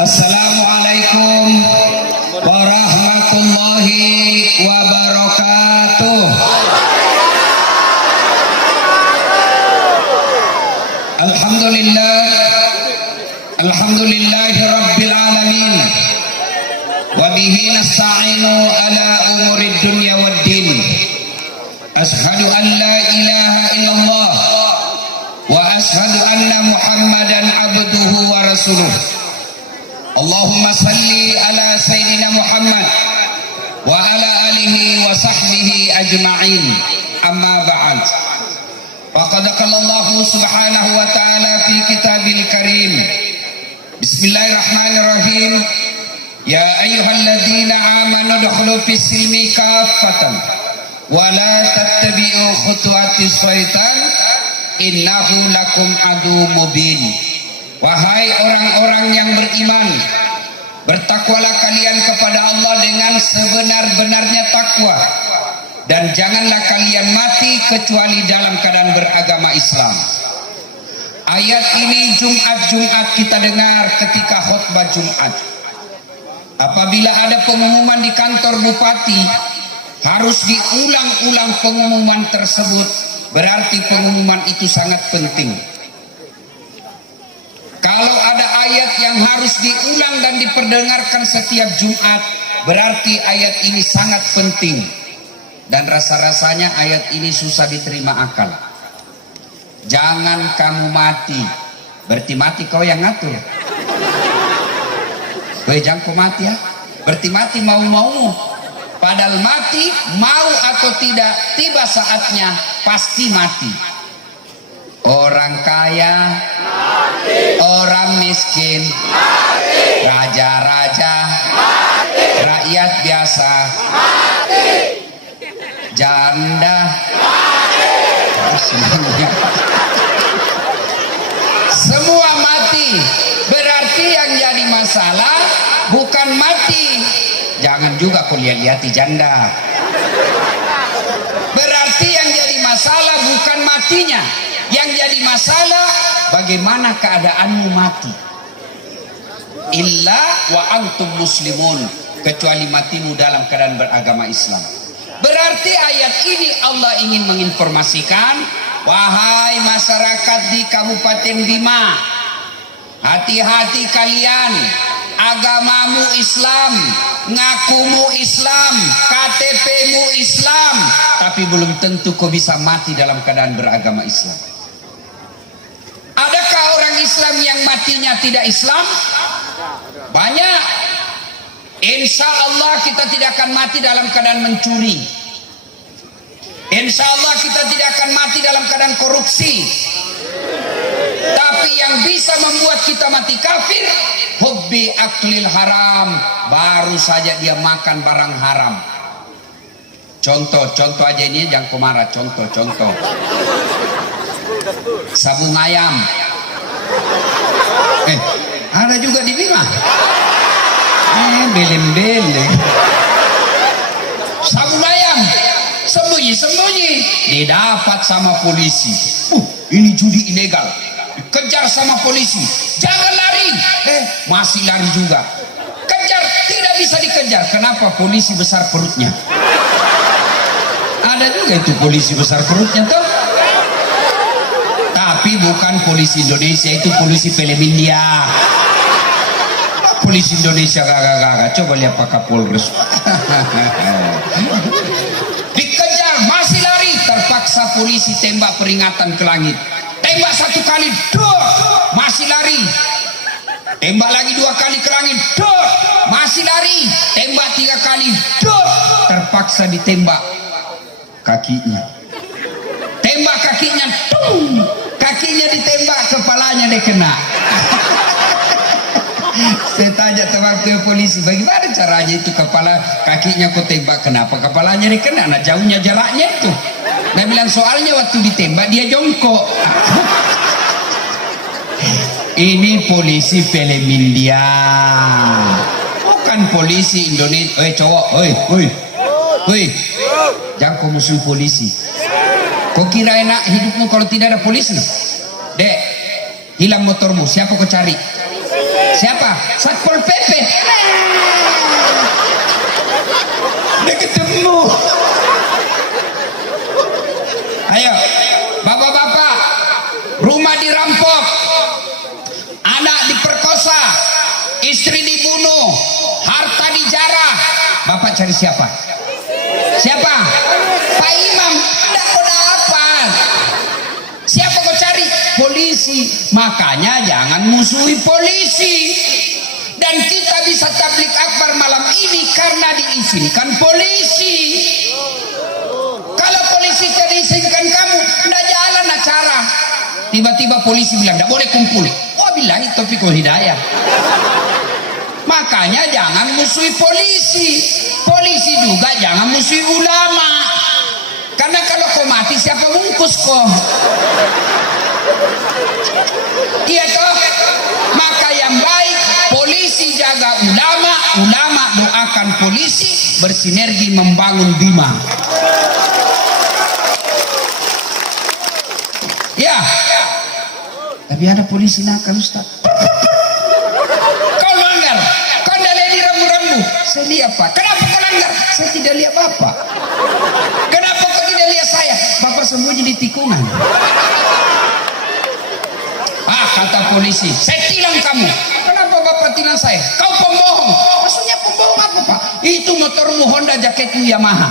Assalamualaikum warahmatullahi wabarakatuh. Alhamdulillahi rabbil alamin. Wa bihi nasta'inu ala umurid dunya waddin. Ashhadu an la ilaha illallah wa ashhadu anna Muhammadan abduhu wa rasuluh. Allahumma salli ala Sayyidina Muhammad wa ala alihi wa sahbihi ajma'in. Amma ba'd. Faqad qala Allah subhanahu wa ta'ala fi kitabil karim. Bismillahirrahmanirrahim. Ya ayyuhalladzina amanu udkhulu fis silmi kaffatan wa la tattabi'u khutuwatis syaitan innahu lakum adu mubin. Wahai orang-orang yang beriman, bertakwalah kalian kepada Allah dengan sebenar-benarnya takwa, dan janganlah kalian mati kecuali dalam keadaan beragama Islam. Ayat ini Jumat kita dengar ketika khutbah Jumat. Apabila ada pengumuman di kantor bupati, harus diulang-ulang pengumuman tersebut, berarti pengumuman itu sangat penting. Kalau ada ayat yang harus diulang dan diperdengarkan setiap Jumat, berarti ayat ini sangat penting. Dan rasa-rasanya ayat ini susah diterima akal. Jangan kamu mati. Berarti mati kau yang ngatur. Weh, jangan kau mati ya. Berarti mati mau-mau. Padahal mati, mau atau tidak, tiba saatnya pasti mati. Orang kaya mati, orang miskin mati, raja-raja mati, rakyat biasa mati, janda mati, semua mati. Berarti yang jadi masalah bukan mati. Jangan juga kau lihat-lihati janda. Berarti yang jadi masalah bukan matinya. Yang jadi masalah bagaimana keadaanmu mati. Illa wa antum muslimun, kecuali matimu dalam keadaan beragama Islam. Berarti ayat ini Allah ingin menginformasikan, wahai masyarakat di Kabupaten Bima, hati-hati kalian. Agamamu Islam, ngakumu Islam, KTP-mu Islam, tapi belum tentu kau bisa mati dalam keadaan beragama Islam. Adakah orang Islam yang matinya tidak Islam? Banyak. Insya Allah kita tidak akan mati dalam keadaan mencuri. Insya Allah kita tidak akan mati dalam keadaan korupsi. Tapi yang bisa membuat kita mati kafir, hubbi aklil haram, baru saja dia makan barang haram. Contoh aja ini, jangan kau marah. Contoh sabung ayam. Ada juga di Bima. Belem-belem. Sabung ayam sembunyi didapat sama polisi. Ini judi ilegal. Kejar sama polisi. Jangan lari. Masih lari juga. Kejar, tidak bisa dikejar. Kenapa? Polisi besar perutnya. Ada juga itu polisi besar perutnya tuh. Tapi bukan polisi Indonesia, itu polisi film India. Polisi Indonesia gagak. Coba lihat Pak Kapolres. Dikejar, masih lari. Terpaksa polisi tembak peringatan ke langit. Tembak satu kali, masih lari. Tembak lagi 2 kali ke langit, masih lari. Tembak 3 kali, terpaksa ditembak kakinya. Tembak kakinya, kakinya ditembak, kepalanya dia kena. Saya tanya teman polisi, bagaimana caranya itu kakinya kau tembak, kenapa kepalanya dia kena? Nah, jauhnya jaraknya itu. Nah, bilang soalnya waktu ditembak dia jongkok. Ini polisi film India, bukan polisi Indonesia. Cowok, jangan kau musuh polisi. Kau kira enak hidupmu kalau tidak ada polisi? Dek, hilang motormu, siapa kau cari? Siapa? Satpol PP. Udah ketemu. Ayo, bapak-bapak, rumah dirampok, anak diperkosa, istri dibunuh, harta dijarah. Bapak cari siapa? Siapa? Pak Imam. Ada kode apa? Siapa kau cari? Polisi. Makanya jangan musuhi polisi. Dan kita bisa tablik akbar malam ini karena diizinkan polisi. Kalau polisi tidak diizinkan kamu, tidak jalan acara. Tiba-tiba polisi bilang tidak boleh kumpul. Wabillahi taufiq wal hidayah. Makanya jangan musuhi polisi. Polisi juga jangan musuhi ulama. Karena kalau kau mati siapa bungkus kau? Iya toh? Maka yang baik polisi jaga ulama, ulama doakan polisi, bersinergi membangun Bima. Ya. Tapi ada polisi nakal Ustaz. Kau langgar, kau tidak lihat di rambu-rambu. Saya lihat Pak. Kenapa kau langgar? Saya tidak lihat Bapak. Kenapa kau tidak lihat saya? Bapak sembunyi di tikungan. Ah, kata polisi, saya tilang kamu. Kenapa Bapak tilang saya? Kau pembohong. Maksudnya pembohong apa Pak? Itu motormu Honda, jaketmu Yamaha.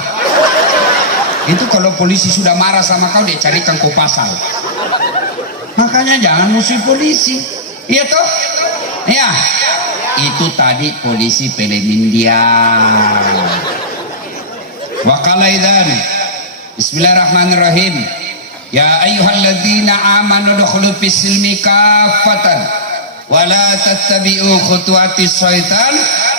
Itu kalau polisi sudah marah sama kau, dia carikan kau pasal. Makanya jangan musuh polisi. Iya toh? Ya. Itu tadi polisi Pelemindia. Wakalaidan. Bismillahirrahmanirrahim. Ya ayyuhalladzina amanu dukhulu fis-silmi kaffatan wa la tattabi'u khutuwatis syaitan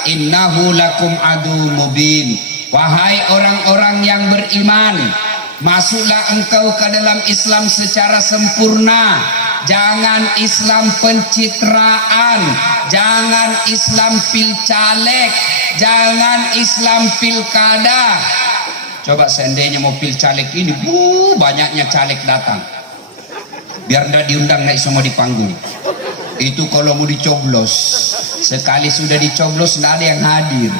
innahu lakum adu mubin. Wahai orang-orang yang beriman, masuklah engkau ke dalam Islam secara sempurna. Jangan Islam pencitraan, jangan Islam pilcaleg, jangan Islam pilkada. Coba seandainya mau pilcaleg ini, banyaknya caleg datang. Biar ndak diundang naik semua di panggung. Itu kalau mau dicoblos, sekali sudah dicoblos nggak ada yang hadir.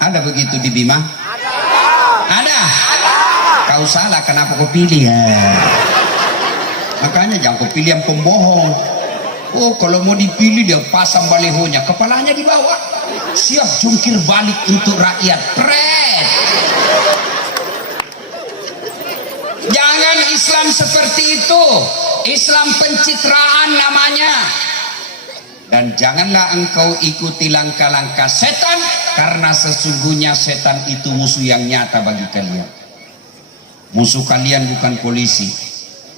Ada begitu di Bima? Ada. Kau salah, kenapa kau pilih ya? Makanya jangan kau pilih yang pembohong. Oh, kalau mau dipilih dia pasang balihonya, kepalanya di bawah, siap jungkir balik untuk rakyat. Pret. Jangan Islam seperti itu. Islam pencitraan namanya. Dan janganlah engkau ikuti langkah-langkah setan, karena sesungguhnya setan itu musuh yang nyata bagi kalian. Musuh kalian bukan polisi,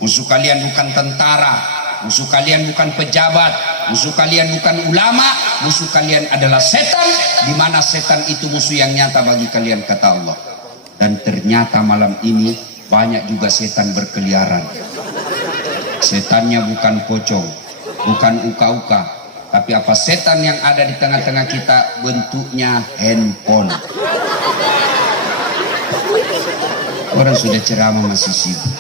musuh kalian bukan tentara, musuh kalian bukan pejabat, musuh kalian bukan ulama, musuh kalian adalah setan, di mana setan itu musuh yang nyata bagi kalian, kata Allah. Dan ternyata malam ini banyak juga setan berkeliaran. Setannya bukan pocong, bukan uka-uka, tapi apa setan yang ada di tengah-tengah kita bentuknya handphone. Orang sudah ceramah masih sibuk.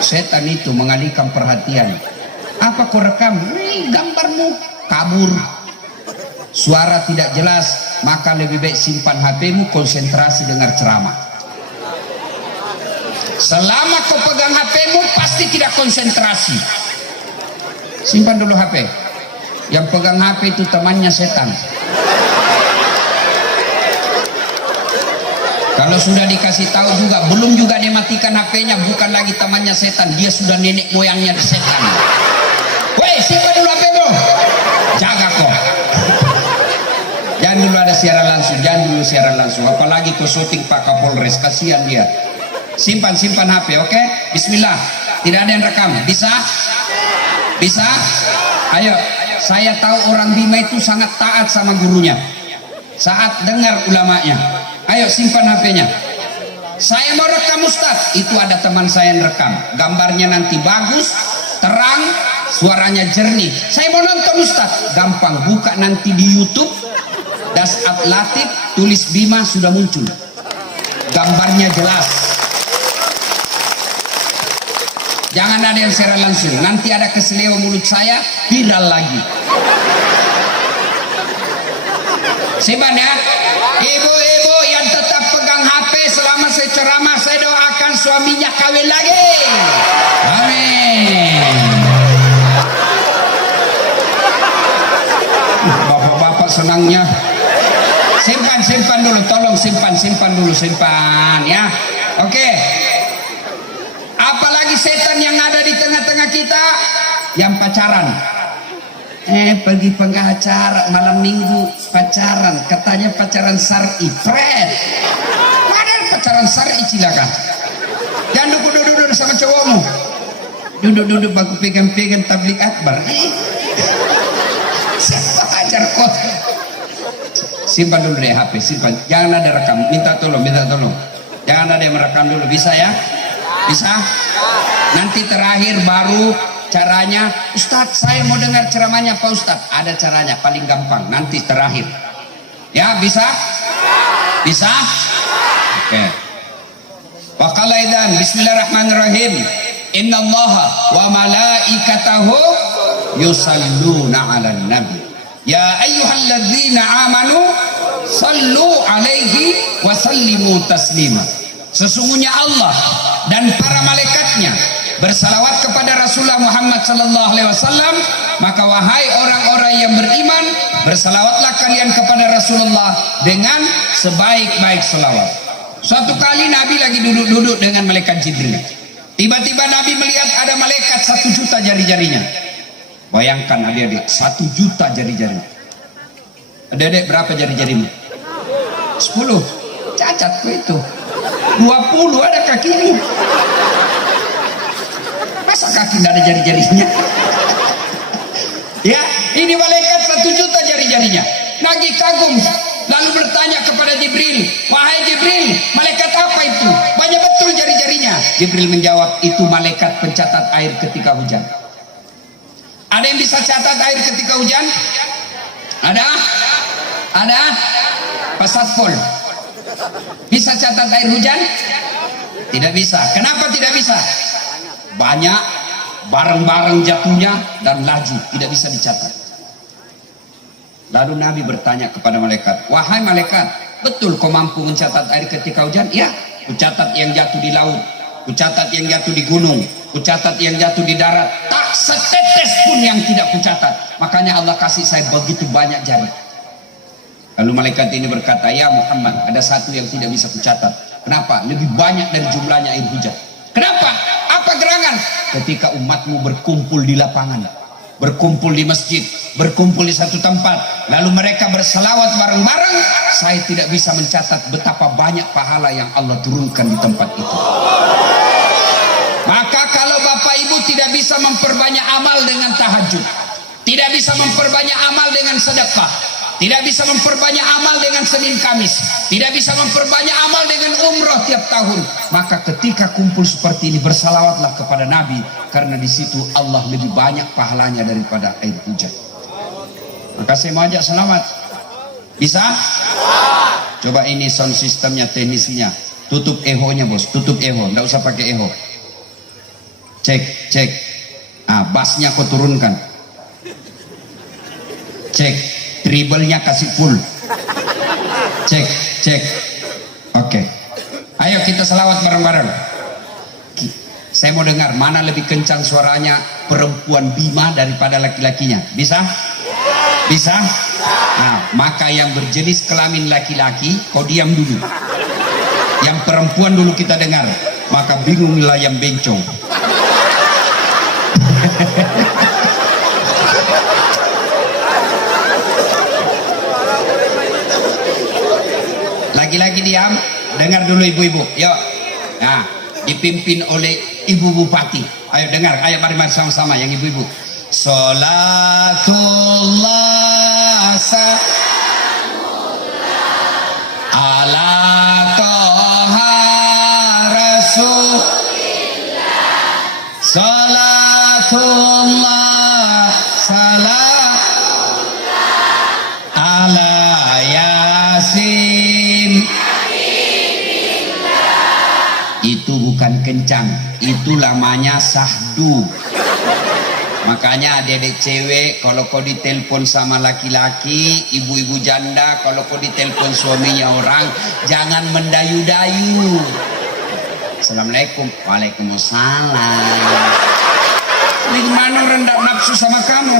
Setan itu mengalihkan perhatian. Apa kau rekam? Gambarmu kabur, suara tidak jelas, maka lebih baik simpan HP-mu, konsentrasi dengar ceramah. Selama kau pegang HP-mu pasti tidak konsentrasi. Simpan dulu HP. Yang pegang HP itu temannya setan. Kalau sudah dikasih tahu juga, belum juga dia matikan HP-nya, bukan lagi temannya setan, dia sudah nenek moyangnya setan. Woi, simpan dulu HP-mu. Jaga kok. Jangan dulu ada siaran langsung, jangan dulu siaran langsung. Apalagi kau syuting Pak Kapolres, kasihan dia. Simpan HP, oke? Bismillah. Tidak ada yang rekam. Bisa? Bisa? Ayo. Saya tahu orang Bima itu sangat taat sama gurunya. Saat dengar ulamanya. Ayo simpan HP-nya. Saya mau rekam Ustaz. Itu ada teman saya yang rekam. Gambarnya nanti bagus, terang, suaranya jernih. Saya mau nonton Ustaz. Gampang, buka nanti di YouTube. Dasat Latif, tulis Bima, sudah muncul. Gambarnya jelas. Jangan ada yang share langsung, nanti ada keseleo mulut saya viral lagi. Sipan ya, ibu-ibu yang tetap pegang HP selama saya ceramah, saya doakan suaminya kawin lagi. Amin. Bapak-bapak senangnya. Simpan dulu, tolong simpan dulu ya. Oke. Apalagi setan yang ada di tengah-tengah kita yang pacaran. Pergi pengacara malam minggu pacaran, katanya pacaran syar'i. Fred, mana pacaran syar'i cilaka? Jangan duduk sama cowokmu. Duduk baku pegang-pegang tablik akbar. Siapa ajar kok? Simpan dulu deh HP, simpan. Jangan ada rekam. Minta tolong. Jangan ada yang merekam dulu, bisa ya? Bisa? Nanti terakhir baru caranya, Ustadz saya mau dengar ceramahnya Pak Ustadz. Ada caranya, paling gampang. Nanti terakhir. Ya, bisa? Bisa? Oke. Wa qala idzan bismillahirrahmanirrahim. Innallaha wa malaikatahu yusalluna 'alan nabi. Ya ayyuhalladzina amanu sallu alaihi wa sallimu taslima. Sesungguhnya Allah dan para malaikatnya bersalawat kepada Rasulullah Muhammad sallallahu alaihi wasallam, maka wahai orang-orang yang beriman, bersalawatlah kalian kepada Rasulullah dengan sebaik-baik selawat. Suatu kali Nabi lagi duduk-duduk dengan malaikat Jibril. Tiba-tiba Nabi melihat ada malaikat 1 juta jari-jarinya. Bayangkan adik-adik, 1 juta jari-jari. Adik-adik berapa jari-jarimu? 10. Cacatku itu. 20 ada kakimu. Masa kaki tidak ada jari-jarinya? Ya, ini malaikat 1 juta jari-jarinya. Nabi kagum, lalu bertanya kepada Jibril, wahai Jibril, malaikat apa itu? Banyak betul jari-jarinya. Jibril menjawab, itu malaikat pencatat air ketika hujan. Ada yang bisa catat air ketika hujan? Ada? Pak Satpol bisa catat air hujan? Tidak bisa. Kenapa tidak bisa? Banyak, bareng-bareng jatuhnya, dan laju, tidak bisa dicatat. Lalu Nabi bertanya kepada malaikat, wahai malaikat, betul kau mampu mencatat air ketika hujan? Ya, kucatat yang jatuh di laut, kucatat yang jatuh di gunung, kucatat yang jatuh di darat, tak setetes pun yang tidak kucatat. Makanya Allah kasih saya begitu banyak jari. Lalu malaikat ini berkata, ya Muhammad, ada satu yang tidak bisa kucatat. Kenapa? Lebih banyak dari jumlahnya air hujan. Kenapa? Apa gerangan? Ketika umatmu berkumpul di lapangan, berkumpul di masjid, berkumpul di satu tempat, lalu mereka berselawat bareng-bareng, saya tidak bisa mencatat betapa banyak pahala yang Allah turunkan di tempat itu. Maka kalau Bapak Ibu tidak bisa memperbanyak amal dengan tahajud, tidak bisa memperbanyak amal dengan sedekah, tidak bisa memperbanyak amal dengan Senin Kamis, tidak bisa memperbanyak amal dengan umroh tiap tahun, maka ketika kumpul seperti ini bersalawatlah kepada Nabi, karena di situ Allah lebih banyak pahalanya daripada air hujan. Maka saya mau ajak selamat. Bisa? Coba ini sound systemnya, teknisinya. Tutup eho-nya bos, tutup eho, nggak usah pakai eho. Cek. Bassnya kau turunkan. Cek, treble-nya kasih full. Cek. Oke. Ayo kita selawat bareng-bareng. Saya mau dengar mana lebih kencang suaranya perempuan Bima daripada laki-lakinya. Bisa? Bisa? Nah, maka yang berjenis kelamin laki-laki, kau diam dulu. Yang perempuan dulu kita dengar. Maka bingunglah yang bencong. Lagi-lagi diam, dengar dulu ibu-ibu. Yuk. Nah, dipimpin oleh Ibu Bupati. Ayo dengar, ayo mari sama-sama yang ibu-ibu. Salatullah ala toha rasulillah. Salatullah salam ala yasin. Itu bukan kencang, itu lamanya sahdu. Makanya adik-adik cewek, kalau kau ditelepon sama laki-laki, ibu-ibu janda, kalau kau ditelepon suaminya orang, jangan mendayu-dayu. Assalamualaikum. Waalaikumsalam. Di mana orang tak nafsu sama kamu?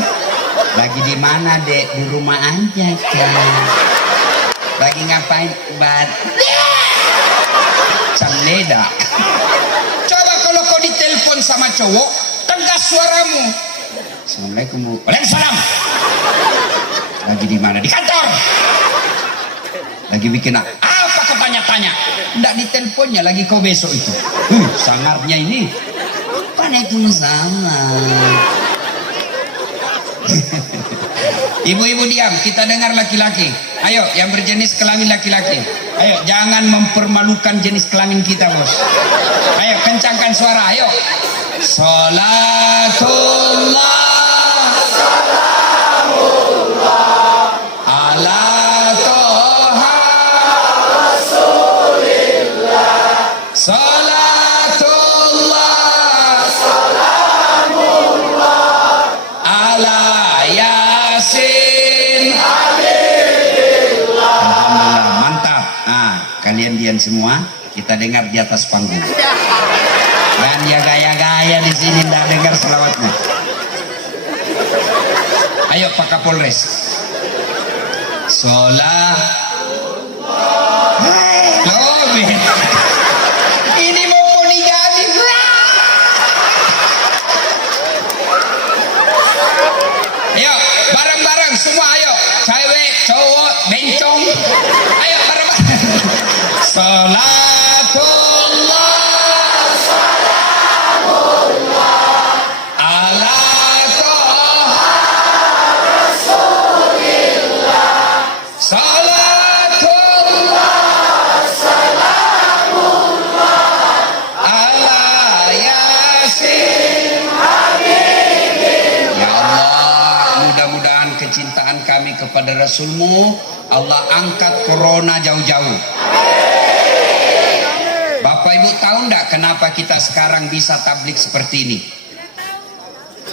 Lagi di mana, Dek? Di rumah aja kan. Lagi ngapain? Camleda. Coba kalau kau ditelepon sama cowok, tegas suaramu. Assalamualaikum Bu. Waalaikumsalam. Lagi di mana? Di kantor. Lagi bikin apa kau tanya-tanya? Nggak diteleponnya lagi kau besok itu. Sangarnya ini. Waalaikumsalam. Ibu-ibu diam, kita dengar laki-laki. Ayo, yang berjenis kelamin laki-laki. Ayo, jangan mempermalukan jenis kelamin kita, bos. Ayo, kencangkan suara, ayo. Salatullah ala toha Rasulillah. Salatullah salamullah ala Yasin. Alhamdulillah, mantap. Kalian semua, kita dengar di atas panggung. Dan dia gaya-gaya di sini tidak dengar selawatnya. Ayo Pak Kapolres. Sholat. Ini mau poligami. Ayo bareng-bareng semua, ayo cewek, cowok, bencong. Ayo bareng-bareng. Salatullah ala toha Rasulillah. Salatullah salamullah ala Yasin Habibillah. Ya Allah, mudah-mudahan kecintaan kami kepada Rasulmu Allah angkat corona jauh-jauh. Bapak Ibu tahu enggak kenapa kita sekarang bisa tablik seperti ini?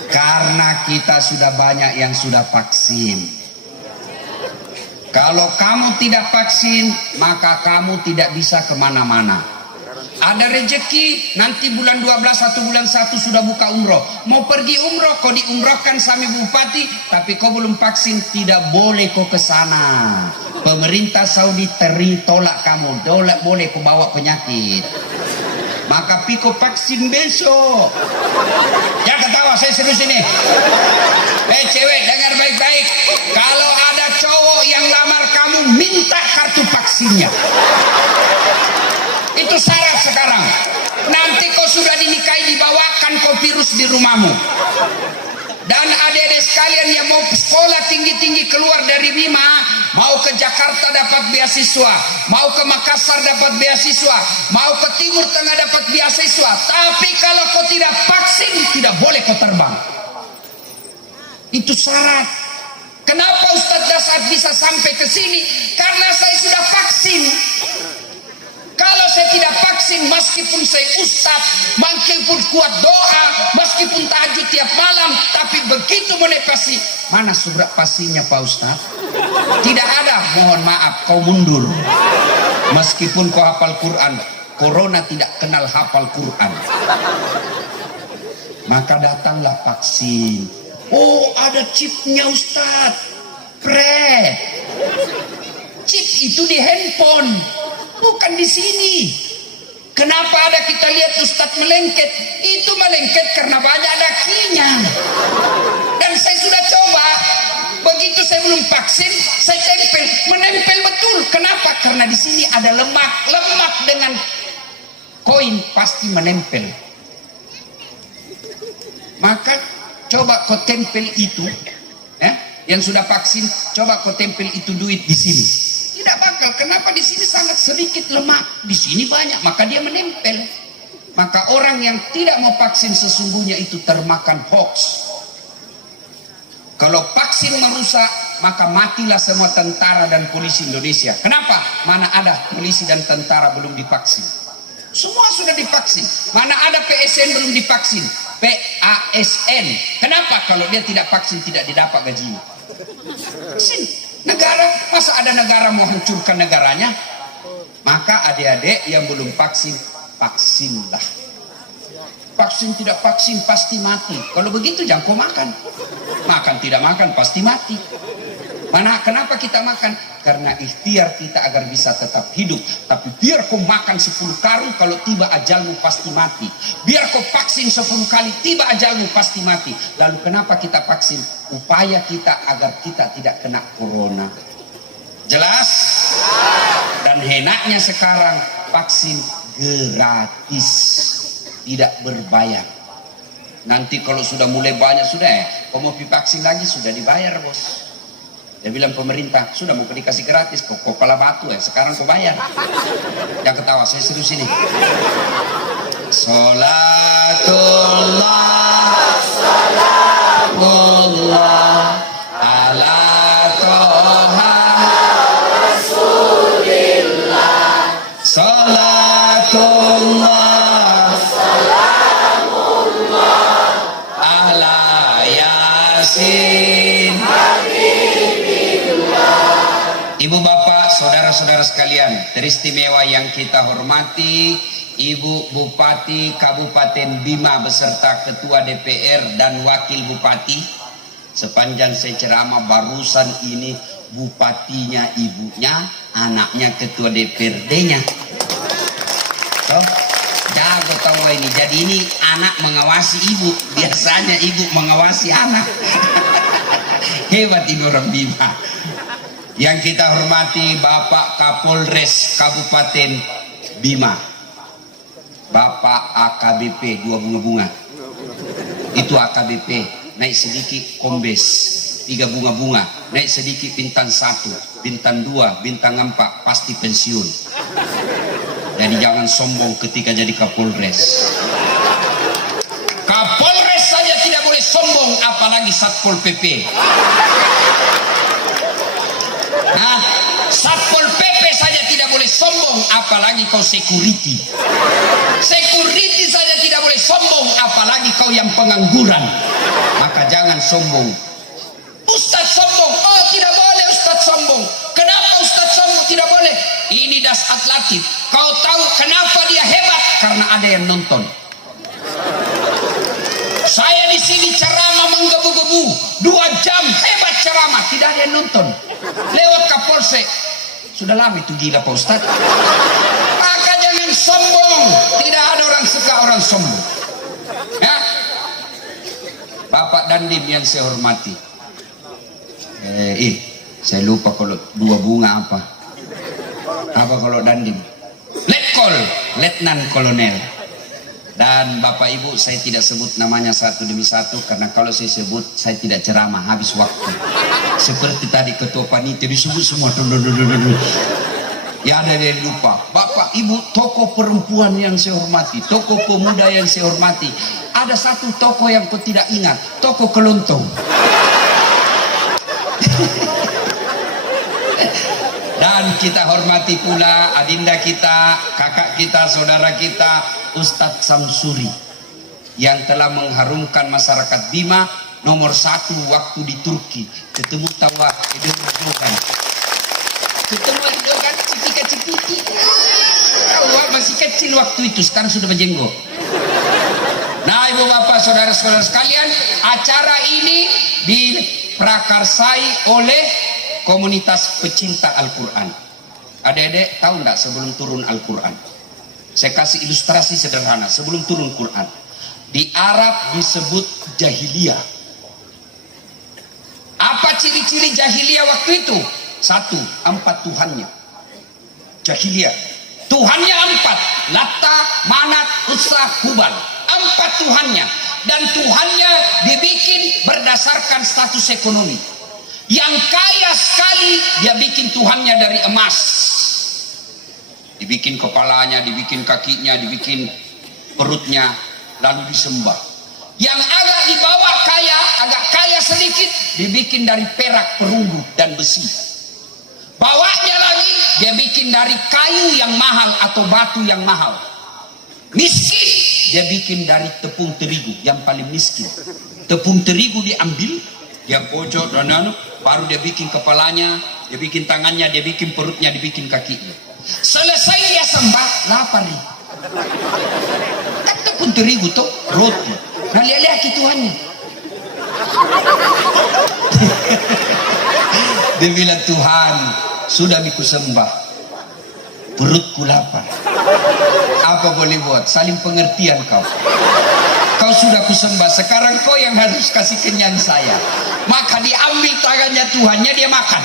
Karena kita sudah banyak yang sudah vaksin. Kalau kamu tidak vaksin, maka kamu tidak bisa kemana-mana. Ada rezeki, nanti bulan 12 atau bulan 1 sudah buka umroh. Mau pergi umroh, kau diumrohkan sama bupati, tapi kau belum vaksin, tidak boleh kau ke sana. Pemerintah Saudi tolak kamu, tidak boleh kau bawa penyakit. Maka piko vaksin besok. Ya ketawa, saya serius ini. Cewek dengar baik-baik. Kalau ada cowok yang lamar kamu, minta kartu vaksinnya. Itu syarat sekarang. Nanti kau sudah dinikahi, dibawakan kau virus di rumahmu. Dan adik-adik sekalian yang mau sekolah tinggi-tinggi keluar dari Bima, mau ke Jakarta dapat beasiswa, mau ke Makassar dapat beasiswa, mau ke Timur Tengah dapat beasiswa. Tapi kalau kau tidak vaksin, tidak boleh kau terbang. Itu syarat. Kenapa Ustadz Dasar bisa sampai ke sini? Karena saya sudah vaksin. Kalau saya tidak vaksin, meskipun saya ustadz, meskipun kuat doa, meskipun tahajud tiap malam, tapi begitu menepasi, mana surat pastinya Pak Ustadz? Tidak ada, mohon maaf, kau mundur. Meskipun kau hafal Quran, corona tidak kenal hafal Quran. Maka datanglah vaksin. Oh, ada chipnya Ustadz. Chip itu di handphone, bukan di sini. Kenapa ada kita lihat Ustadz melengket? Itu melengket karena banyak dakinya. Dan saya sudah coba, begitu saya belum vaksin, saya tempel, menempel betul. Kenapa? Karena di sini ada lemak dengan koin pasti menempel. Maka coba kau tempel itu, yang sudah vaksin, coba kau tempel itu duit di sini. Tidak bakal. Kenapa? Di sini sangat sedikit lemak, di sini banyak, maka dia menempel. Maka orang yang tidak mau vaksin sesungguhnya itu termakan hoax. Kalau vaksin merusak, maka matilah semua tentara dan polisi Indonesia. Kenapa? Mana ada polisi dan tentara belum divaksin. Semua sudah divaksin. Mana ada PSN belum divaksin? PASN. Kenapa? Kalau dia tidak vaksin tidak didapat gajinya. Vaksin. Negara, masa ada negara mau hancurkan negaranya? Maka adik-adik yang belum vaksin, vaksinlah. Vaksin tidak vaksin pasti mati. Kalau begitu jangan kau makan. Makan tidak makan pasti mati. Mana kenapa kita makan? Karena ikhtiar kita agar bisa tetap hidup. Tapi biar kau makan 10 karung, kalau tiba ajalmu pasti mati. Biar kau vaksin 10 kali, tiba ajalmu pasti mati. Lalu kenapa kita vaksin? Upaya kita agar kita tidak kena corona. Jelas? Dan enaknya sekarang vaksin gratis, tidak berbayar. Nanti kalau sudah mulai banyak kau mau vaksin lagi sudah dibayar bos. Dia bilang pemerintah sudah mau dikasih gratis, kok kepala batu sekarang kau bayar. Yang ketawa saya serius ini. Salatullah salamullah ala toha rasulillah. Salatullah salamullah ala yasin. Ibu bapak, saudara-saudara sekalian, teristimewa yang kita hormati, Ibu Bupati Kabupaten Bima beserta Ketua DPR dan Wakil Bupati. Sepanjang saya ceramah barusan ini bupatinya ibunya, anaknya Ketua DPRD-nya. Jago tahu ini. Jadi ini anak mengawasi ibu, biasanya ibu mengawasi anak. Hebat ini orang Bima. Yang kita hormati Bapak Kapolres Kabupaten Bima, Bapak AKBP 2 bunga-bunga. Itu AKBP, naik sedikit kombes 3 bunga-bunga, naik sedikit bintang 1, bintang 2, bintang 4, pasti pensiun. Jadi jangan sombong ketika jadi Kapolres. Kapolres saja tidak boleh sombong, apalagi Satpol PP. Nah, Satpol PP saja tidak boleh sombong, apalagi kau security. Security saja tidak boleh sombong, apalagi kau yang pengangguran. Maka jangan sombong. Ustadz sombong, oh tidak boleh Ustadz sombong. Kenapa Ustadz sombong tidak boleh? Ini dasar latif. Kau tahu kenapa dia hebat? Karena ada yang nonton. Saya di sini ceramah menggebu-gebu 2 jam, hebat ceramah, tidak ada yang nonton. Lewat Kapolsek, sudah lama itu gila Pak Ustaz. Maka jangan sombong, tidak ada orang suka orang sombong. Ya, Bapak Dandim yang saya hormati. Saya lupa kalau 2 bunga apa? Apa kalau Dandim? Letkol, Letnan Kolonel. Dan Bapak Ibu saya tidak sebut namanya satu demi satu, karena kalau saya sebut saya tidak ceramah, habis waktu. Seperti tadi ketua panitia disebut semua. Ya ada yang lupa. Bapak Ibu, tokoh perempuan yang saya hormati, tokoh pemuda yang saya hormati, ada satu tokoh yang kau tidak ingat, tokoh kelontong. Dan kita hormati pula adinda kita, kakak kita, saudara kita, Ustadz Samsuri, yang telah mengharumkan masyarakat Bima nomor 1 waktu di Turki. Ketemu tawa Erdogan, ketemu Erdogan cipika-cipiki. Masih kecil waktu itu, sekarang sudah berjenggot. Nah ibu bapak saudara-saudara sekalian, acara ini diprakarsai oleh komunitas pecinta Al-Quran. Adik-adik tahu enggak sebelum turun Al-Quran? Saya kasih ilustrasi sederhana sebelum turun Quran. Di Arab disebut jahiliyah. Apa ciri-ciri jahiliyah waktu itu? 1, 4 Tuhannya. Jahiliyah. Tuhannya 4. Lata, Manat, Uzza, Hubal. 4 Tuhannya. Dan Tuhannya dibikin berdasarkan status ekonomi. Yang kaya sekali dia bikin Tuhannya dari emas. Dibikin kepalanya, dibikin kakinya, dibikin perutnya, lalu disembah. Yang agak di bawah kaya, agak kaya sedikit, dibikin dari perak, perunggu, dan besi. Bawahnya lagi dia bikin dari kayu yang mahal atau batu yang mahal. Miskin, dia bikin dari tepung terigu yang paling miskin. Tepung terigu diambil, dia kocok dan baru dia bikin kepalanya, dia bikin tangannya, dia bikin perutnya, dia bikin kakinya. Selesai dia sembah, lapar nih. Kan tepung terigu tuh roti. Nah lihat-lihat Tuhannya. Dia bilang, Tuhan, sudah miku sembah, perutku lapar. Apa boleh buat? Saling pengertian kau. Kau sudah kusembah, sekarang kau yang harus kasih kenyang saya. Maka diambil tangannya Tuhannya, dia makan.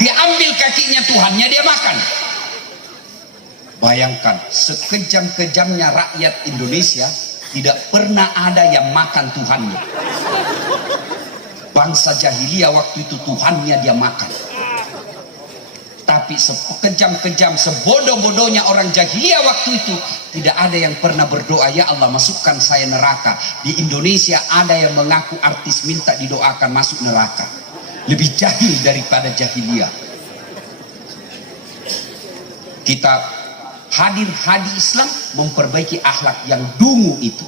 Diambil kakinya Tuhannya, dia makan. Bayangkan, sekejam-kejamnya rakyat Indonesia tidak pernah ada yang makan Tuhannya. Bangsa jahiliyah waktu itu Tuhannya dia makan. Tapi sekejam-kejam, sebodoh-bodohnya orang jahiliyah waktu itu, tidak ada yang pernah berdoa, ya Allah masukkan saya neraka. Di Indonesia ada yang mengaku artis minta didoakan masuk neraka. Lebih jahil daripada jahiliyah. Kita hadir Islam memperbaiki akhlak yang dungu itu.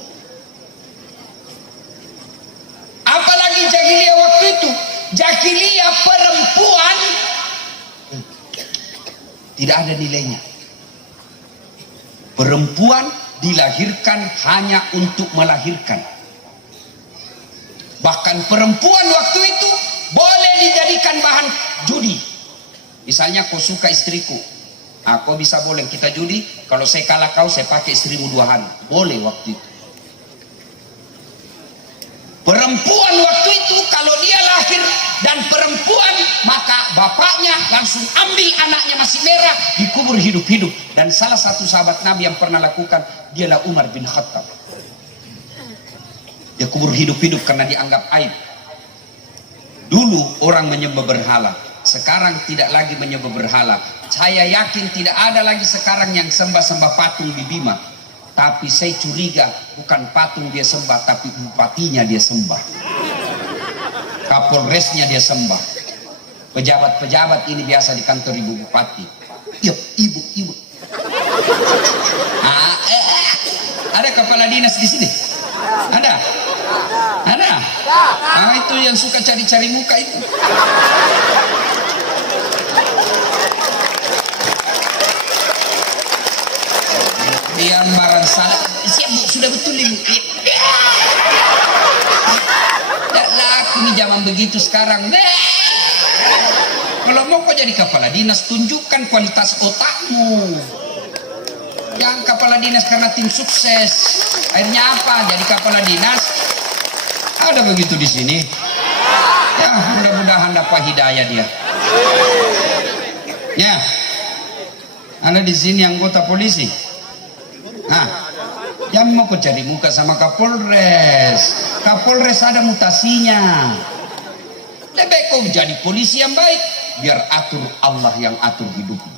Apalagi jahiliyah waktu itu, jahiliyah perempuan tidak ada nilainya. Perempuan dilahirkan hanya untuk melahirkan. Bahkan perempuan waktu itu boleh dijadikan bahan judi. Misalnya kau suka istriku, kau bisa boleh kita judi. Kalau saya kalah kau, saya pakai istrimu 2 hari. Boleh waktu itu. Perempuan waktu itu kalau dia lahir dan perempuan, maka bapaknya langsung ambil anaknya masih merah, dikubur hidup-hidup. Dan salah satu sahabat Nabi yang pernah lakukan, dialah Umar bin Khattab. Dia kubur hidup-hidup karena dianggap aib. Dulu orang menyembah berhala, sekarang tidak lagi menyembah berhala. Saya yakin tidak ada lagi sekarang yang sembah-sembah patung di Bima. Tapi saya curiga bukan patung dia sembah, tapi bupatinya dia sembah, kapolresnya dia sembah. Pejabat-pejabat ini biasa di kantor ibu bupati. Ibu. Ada kepala dinas di sini? Ada? Itu yang suka cari-cari muka itu. Yang barang salah, siap bu, sudah betul ibu. Tidak laku nih zaman begitu sekarang. Kalau mau kau jadi kepala dinas, tunjukkan kualitas otakmu. Jangan kepala dinas karena tim sukses. Akhirnya apa? Jadi kepala dinas. Ada begitu di sini. Ya, mudah-mudahan dapat hidayah dia. Ya, ada di sini anggota polisi. Yang mau kau cari muka sama Kapolres. Kapolres ada mutasinya. Lebih baik kau jadi polisi yang baik, biar atur Allah yang atur hidupmu.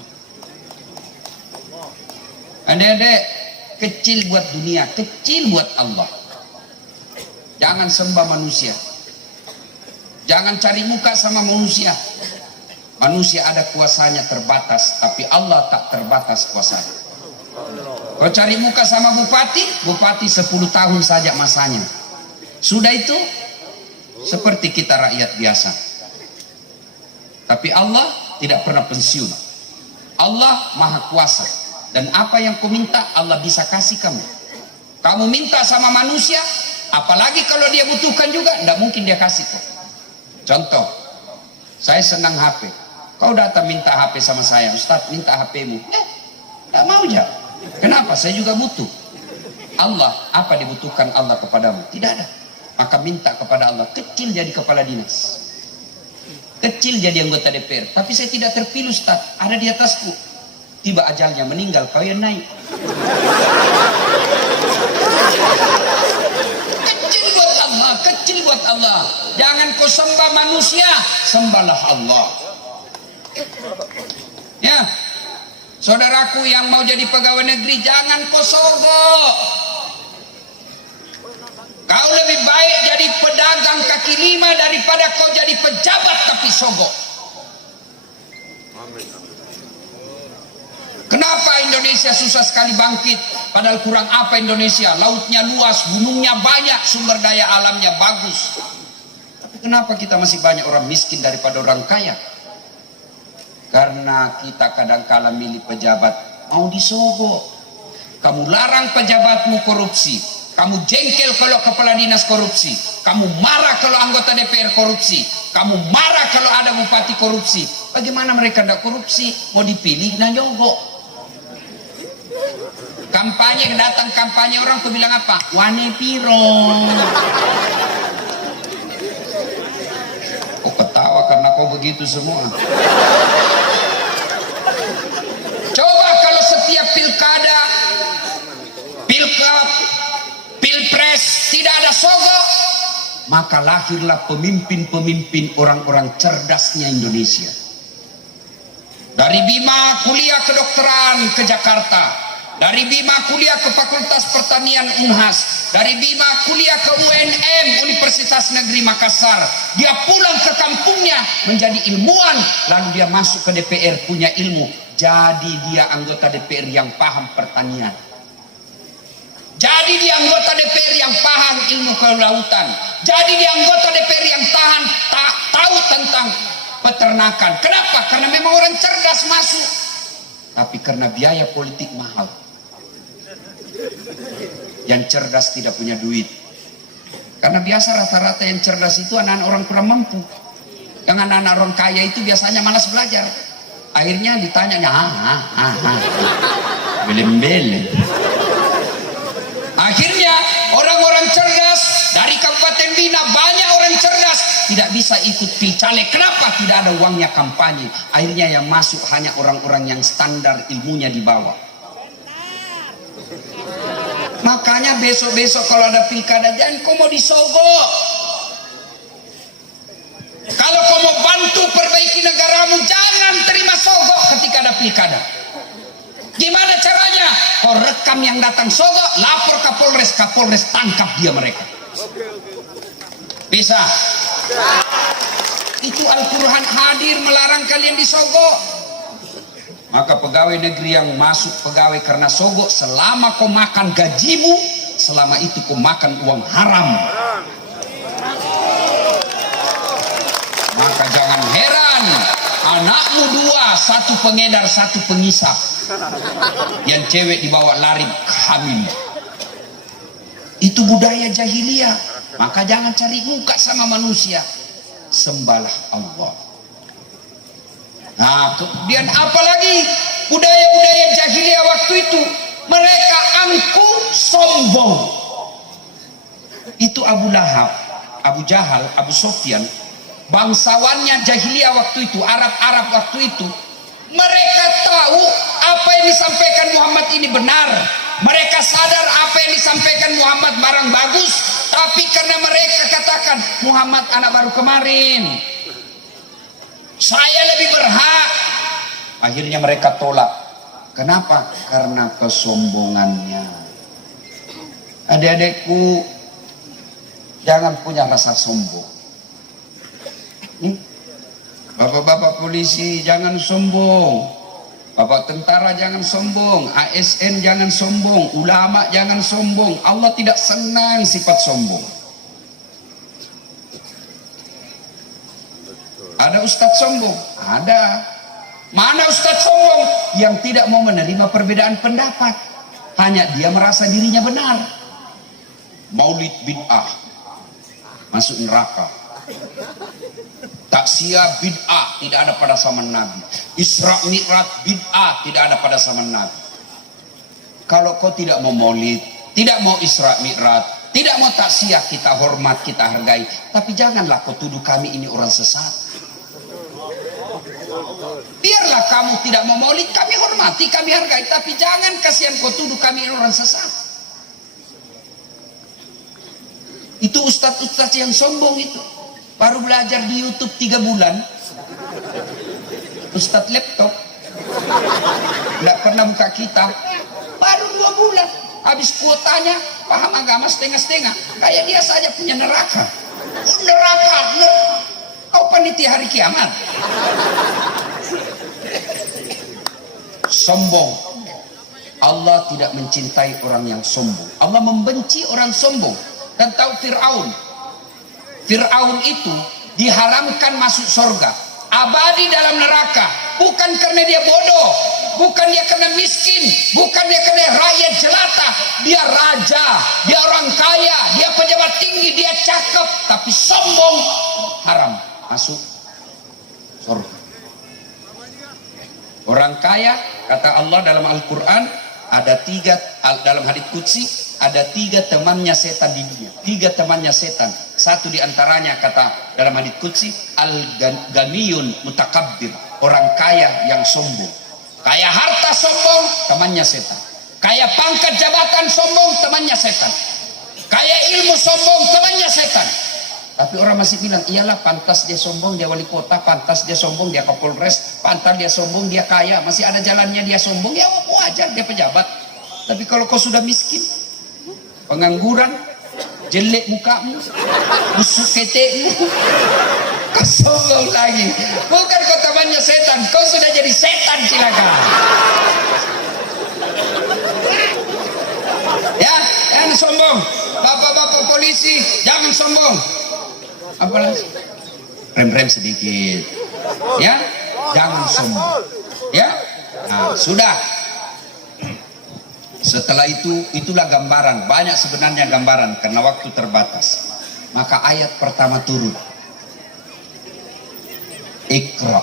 Adik-adik, kecil buat dunia, kecil buat Allah. Jangan sembah manusia. Jangan cari muka sama manusia. Manusia ada kuasanya terbatas, tapi Allah tak terbatas kuasanya. Kau cari muka sama bupati 10 tahun saja masanya. Sudah itu seperti kita rakyat biasa. Tapi Allah tidak pernah pensiun. Allah maha kuasa. Dan apa yang kau minta Allah bisa kasih kamu. Kamu minta sama manusia, apalagi kalau dia butuhkan juga, tidak mungkin dia kasih kau. Contoh, saya senang HP. Kau datang minta HP sama saya, Ustaz minta HP-mu. Tidak mau ya. Kenapa? Saya juga butuh. Allah, apa dibutuhkan Allah kepadamu? Tidak ada. Maka minta kepada Allah. Kecil jadi kepala dinas, kecil jadi anggota DPR. Tapi saya tidak terpilih Ustaz, ada di atasku. Tiba ajalnya meninggal, kau yang naik. Kecil buat Allah, kecil buat Allah. Jangan kau sembah manusia, sembahlah Allah. Ya, saudaraku yang mau jadi pegawai negeri, jangan kau sogok. Kau lebih baik jadi pedagang kaki lima daripada kau jadi pejabat tapi sogok. Kenapa Indonesia susah sekali bangkit? Padahal kurang apa Indonesia? Lautnya luas, gunungnya banyak, sumber daya alamnya bagus. Tapi kenapa kita masih banyak orang miskin daripada orang kaya? Karena kita kadang-kala milih pejabat mau disogok. Kamu larang pejabatmu korupsi, kamu jengkel kalau kepala dinas korupsi, kamu marah kalau anggota DPR korupsi, kamu marah kalau ada bupati korupsi. Bagaimana mereka tidak korupsi? Mau dipilih nah nyogok. Kampanye, datang kampanye orang tuh bilang apa? Wane piro. Kok ketawa karena kau begitu semua? Coba kalau setiap pilkada, pilkap, pilpres tidak ada sogok, maka lahirlah pemimpin-pemimpin orang-orang cerdasnya Indonesia. Dari Bima kuliah kedokteran ke Jakarta, dari Bima kuliah ke Fakultas Pertanian Unhas, dari Bima kuliah ke UNM Universitas Negeri Makassar. Dia pulang ke kampungnya menjadi ilmuwan, lalu dia masuk ke DPR punya ilmu. Jadi dia anggota DPR yang paham pertanian. Jadi dia anggota DPR yang paham ilmu kelautan. Jadi dia anggota DPR yang tahu tentang peternakan. Kenapa? Karena memang orang cerdas masuk. Tapi karena biaya politik mahal. Yang cerdas tidak punya duit. Karena biasa rata-rata yang cerdas itu anak-anak orang kurang mampu. Yang anak-anak orang kaya itu biasanya malas belajar. Akhirnya ditanya, belem-belem. Akhirnya orang-orang cerdas dari Kabupaten Bina, banyak orang cerdas tidak bisa ikut pilcaleg. Kenapa? Tidak ada uangnya kampanye. Akhirnya yang masuk hanya orang-orang yang standar ilmunya di bawah. Makanya besok-besok kalau ada pilkada, jangan kau mau disogok. Kalau kau mau bantu perbaiki negaramu, jangan terima sogok ketika ada pilkada. Gimana caranya? Kau rekam yang datang sogok, lapor Kapolres, Kapolres tangkap dia mereka. Bisa? Itu Al-Quran hadir melarang kalian disogok. Maka pegawai negeri yang masuk pegawai karena sogok, selama kau makan gajimu, selama itu kau makan uang haram. Maka jangan heran anakmu dua, satu pengedar, satu pengisap. Yang cewek dibawa lari hamil. Itu budaya jahiliyah. Maka jangan cari muka sama manusia, sembahlah Allah. Nah, kemudian apalagi budaya-budaya jahiliyah waktu itu, mereka angku sombong. Itu Abu Lahab, Abu Jahal, Abu Sofyan, bangsawannya jahiliyah waktu itu, Arab-Arab waktu itu. Mereka tahu apa yang disampaikan Muhammad ini benar. Mereka sadar apa yang disampaikan Muhammad barang bagus. Tapi karena mereka katakan Muhammad anak baru kemarin, saya lebih berhak. Akhirnya mereka tolak. Kenapa? Karena kesombongannya. Adik-adikku, jangan punya rasa sombong. Bapak-bapak polisi jangan sombong, bapak tentara jangan sombong, ASN jangan sombong, ulama jangan sombong. Allah tidak senang sifat sombong. Ada ustadz sombong? Ada. Mana ustadz sombong? Yang tidak mau menerima perbedaan pendapat, hanya dia merasa dirinya benar. Maulid bid'ah, masuk neraka. Taksiyah bid'ah, tidak ada pada zaman Nabi. Isra Mi'raj bid'ah, tidak ada pada zaman Nabi. Kalau kau tidak mau maulid, tidak mau Isra Mi'raj, tidak mau taksiyah, kita hormat, kita hargai. Tapi janganlah kau tuduh kami ini orang sesat. Biarlah kamu tidak mau maulid, kami hormati, kami hargai. Tapi jangan kasihan kau tuduh kami ini orang sesat. Itu ustadz-ustadz yang sombong itu. Baru belajar di YouTube 3 bulan, ustadz laptop, tidak pernah buka kitab. Baru 2 bulan, habis kuotanya, paham agama setengah-setengah. Kayak dia saja punya neraka. Neraka, kau panitia hari kiamat. Sombong. Allah tidak mencintai orang yang sombong. Allah membenci orang sombong. Dan tahu Fir'aun. Fir'aun itu diharamkan masuk surga, abadi dalam neraka, bukan karena dia bodoh, bukan dia karena miskin, bukan dia karena rakyat jelata. Dia raja, dia orang kaya, dia pejabat tinggi, dia cakep, tapi sombong, haram masuk surga. Orang kaya, kata Allah dalam Al-Quran, ada tiga, dalam hadits qudsi, ada tiga temannya setan di dunia. Tiga temannya setan. Satu diantaranya kata dalam hadits qudsi, al-ganiyun mutakabbir, orang kaya yang sombong. Kaya harta sombong, temannya setan. Kaya pangkat jabatan sombong, temannya setan. Kaya ilmu sombong, temannya setan. Tapi orang masih bilang, iyalah pantas dia sombong, dia wali kota, pantas dia sombong, dia kapolres, pantas dia sombong, dia kaya, masih ada jalannya dia sombong, ya wajar dia pejabat. Tapi kalau kau sudah miskin, pengangguran, jelek mukamu, busuk ketekmu, kau sombong lagi. Bukan kau temannya setan, kau sudah jadi setan silakan. Ya, jangan sombong. Bapak-bapak polisi, jangan sombong. Apalagi rem-rem sedikit, ya, jangan sombong, ya. Nah, sudah. Setelah itu, itulah gambaran. Banyak sebenarnya gambaran karena waktu terbatas. Maka ayat pertama turun, Iqra,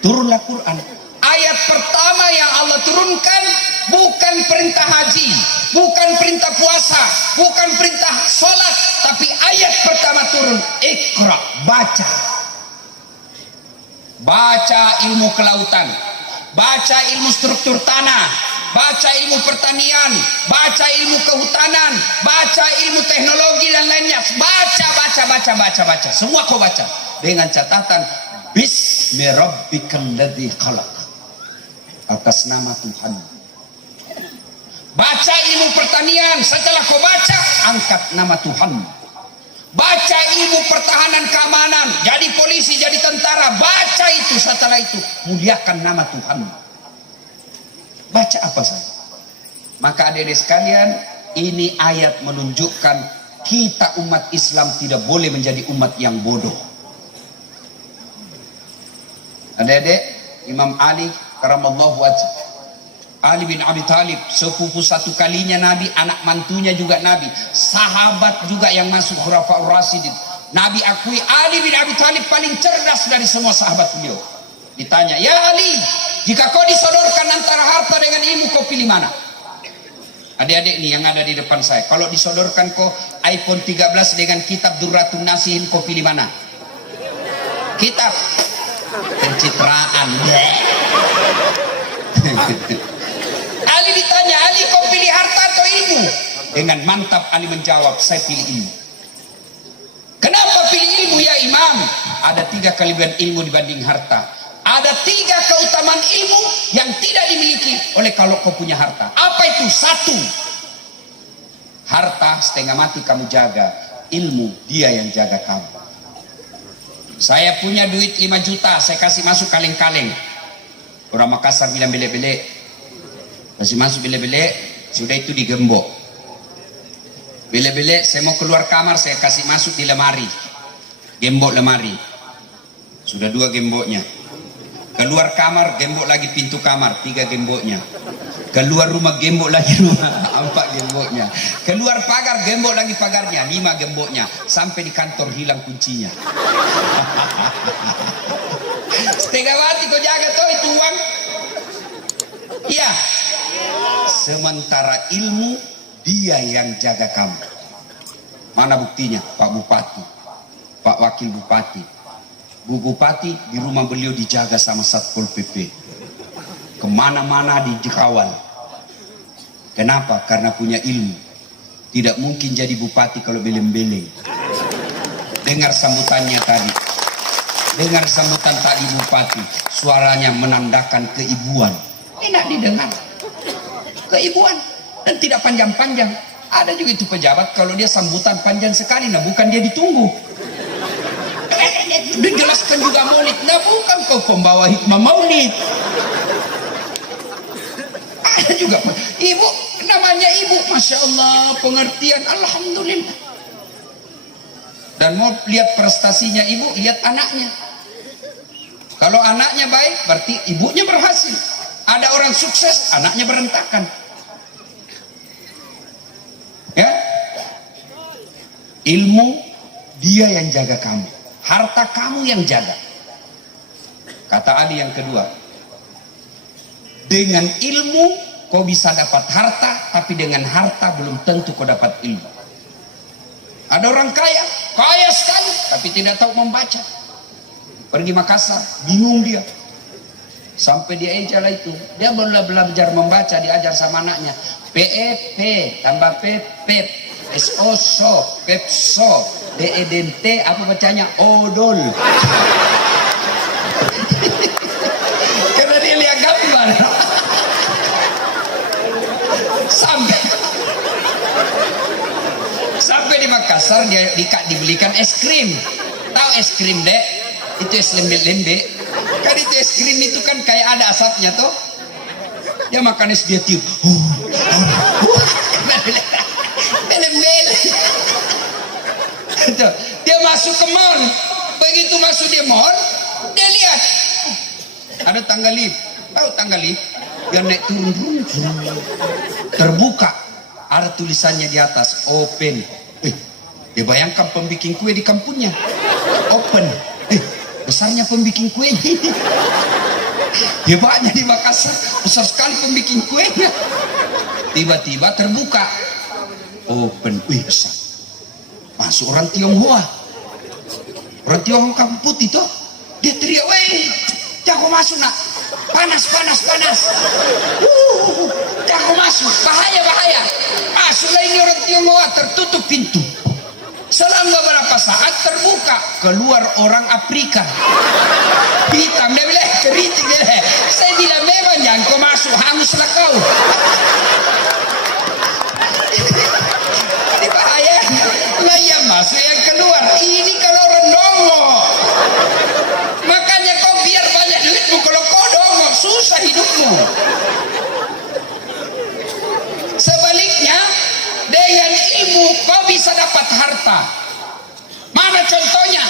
turunlah Quran. Ayat pertama yang Allah turunkan bukan perintah haji, bukan perintah puasa, bukan perintah sholat, tapi ayat pertama turun, Iqra, baca. Baca ilmu kelautan, baca ilmu struktur tanah, baca ilmu pertanian, baca ilmu kehutanan, baca ilmu teknologi dan lainnya. Baca. Semua kau baca. Dengan catatan, Bismi rabbikal ladzi khalaq, atas nama Tuhan. Baca ilmu pertanian, setelah kau baca, angkat nama Tuhan. Baca ilmu pertahanan keamanan, jadi polisi, jadi tentara, baca itu, setelah itu muliakan nama Tuhan. Baca apa saja. Maka adik-adik sekalian, ini ayat menunjukkan kita umat Islam tidak boleh menjadi umat yang bodoh. Adik-adik, Imam Ali karamallahu wajhah, Ali bin Abi Thalib, sepupu satu kalinya Nabi, anak mantunya juga Nabi, sahabat juga yang masuk Khulafaur Rasyidin. Nabi akui Ali bin Abi Thalib paling cerdas dari semua sahabat beliau. Ditanya, ya Ali, jika kau disodorkan antara harta dengan ilmu, kau pilih mana? Adik-adik nih yang ada di depan saya, kalau disodorkan kau iPhone 13 dengan kitab Durratun Nasihin, kau pilih mana? Kitab. Pencitraan. Ali ditanya, Ali kau pilih harta atau ilmu? Dengan mantap Ali menjawab, saya pilih ilmu. Kenapa pilih ilmu ya Imam? Ada 3 kelebihan ilmu dibanding harta. Ada 3 keutamaan ilmu yang tidak dimiliki oleh kalau kau punya harta. Apa itu? 1, harta setengah mati kamu jaga, ilmu dia yang jaga kamu. Saya punya duit 5 juta, saya kasih masuk kaleng-kaleng. Orang Makassar bilang belek-belek, kasih masuk belek-belek, sudah itu digembok. Belek-belek, saya mau keluar kamar, saya kasih masuk di lemari, gembok lemari, sudah 2 gemboknya. Keluar kamar, gembok lagi pintu kamar, 3 gemboknya. Keluar rumah, gembok lagi rumah, 4 gemboknya. Keluar pagar, gembok lagi pagarnya, 5 gemboknya. Sampai di kantor hilang kuncinya. Setengah mati kau jaga tuh itu uang. Iya. Sementara ilmu dia yang jaga kamu. Mana buktinya? Pak Bupati, Pak Wakil Bupati, Bu Bupati di rumah beliau dijaga sama Satpol PP. Kemana-mana dikawal. Kenapa? Karena punya ilmu. Tidak mungkin jadi bupati kalau beleng-beleng. Dengar sambutannya tadi. Dengar sambutan tadi bupati. Suaranya menandakan keibuan. Enak didengar. Keibuan. Dan tidak panjang-panjang. Ada juga itu pejabat kalau dia sambutan panjang sekali. Nah bukan dia ditunggu. Dijelaskan juga maulid. Nah bukan kau pembawa hikmah maulid. Dia juga ibu, namanya ibu, masya Allah, pengertian, alhamdulillah. Dan mau lihat prestasinya ibu, lihat anaknya. Kalau anaknya baik, berarti ibunya berhasil. Ada orang sukses, anaknya berantakan. Ya, ilmu dia yang jaga kamu, harta kamu yang jaga. Kata Ali yang kedua, dengan ilmu kau bisa dapat harta, tapi dengan harta belum tentu kau dapat ilmu. Ada orang kaya, kaya sekali, tapi tidak tahu membaca. Pergi Makassar, bingung dia. Sampai dia ejalah itu, dia belajar membaca, diajar sama anaknya. PEP tambah PEP, SO so, PEPSO, DEDNT, apa bacanya? Odol. Karena dia lihat gambar. Sampai di Makassar dia dibelikan es krim. Tahu es krim, Dek? Itu es lembe-lembe. Kan itu es krim itu kan kayak ada asapnya toh. Dia makan es dia tiup. Bele-bele. Dia masuk ke mall. Begitu masuk di mall, dia lihat ada tangga lift. Tahu tangga lift? Dia naik turun. Terbuka. Ada tulisannya di atas, open. Dia bayangkan pembikin kue di kampungnya. Open. Besarnya pembikin kuenya. Hebatnya di Makassar, besar sekali pembikin kuenya. Tiba-tiba terbuka. Open. Besar. Masuk orang Tionghoa. Orang Tionghoa kampung putih tuh. Dia teriak, "Weh, jangan masuk nak. Panas. Jangan masuk, bahaya. Masuklah ini orang Tionghoa, tertutup pintu. Selang beberapa saat terbuka, keluar orang Afrika. Hitam, dia bilang, keriting dia. Saya bilang, memang jangan kau masuk, hanguslah kau. Ini bahaya. Nah yang masuk yang keluar, ini kalau orang dongo. Makanya kau biar banyak duitmu, kalau kau dongo, susah hidupmu. Sebaliknya, dengan ilmu kau bisa dapat harta. Mana contohnya?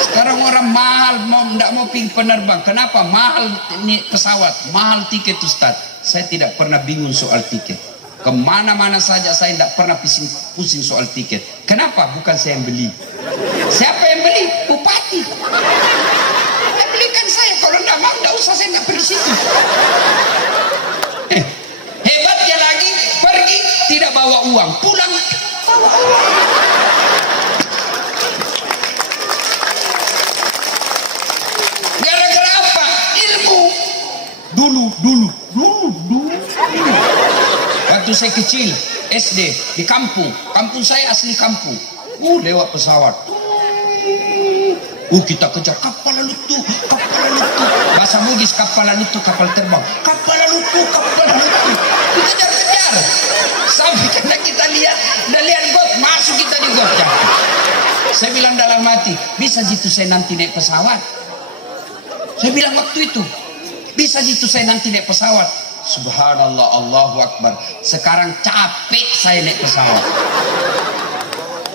Sekarang orang mahal, tidak mau pergi penerbang. Kenapa? Mahal ini pesawat, mahal tiket Ustaz. Saya tidak pernah bingung soal tiket. Kemana-mana saja saya tidak pernah pusing soal tiket. Kenapa? Bukan saya yang beli. Siapa yang beli? Bupati. Belikan saya, kalau tidak mau tidak usah, saya tidak pergi situ. Hebatnya lagi, pergi tidak bawa uang, pulang bawa uang. Gara-gara apa? Ilmu. Dulu. Waktu saya kecil, SD di kampung saya asli kampung. Lewat pesawat. Kita kejar kapal lalutu. Bahasa Bugis kapal lalutu, kapal terbang. Kapal lalutu. Dikejar-kejar. Sampai karena kita lihat got, masuk kita di got. Saya bilang dalam hati, bisa gitu saya nanti naik pesawat. Saya bilang waktu itu, bisa gitu saya nanti naik pesawat. Subhanallah, Allahu Akbar. Sekarang capek saya naik pesawat.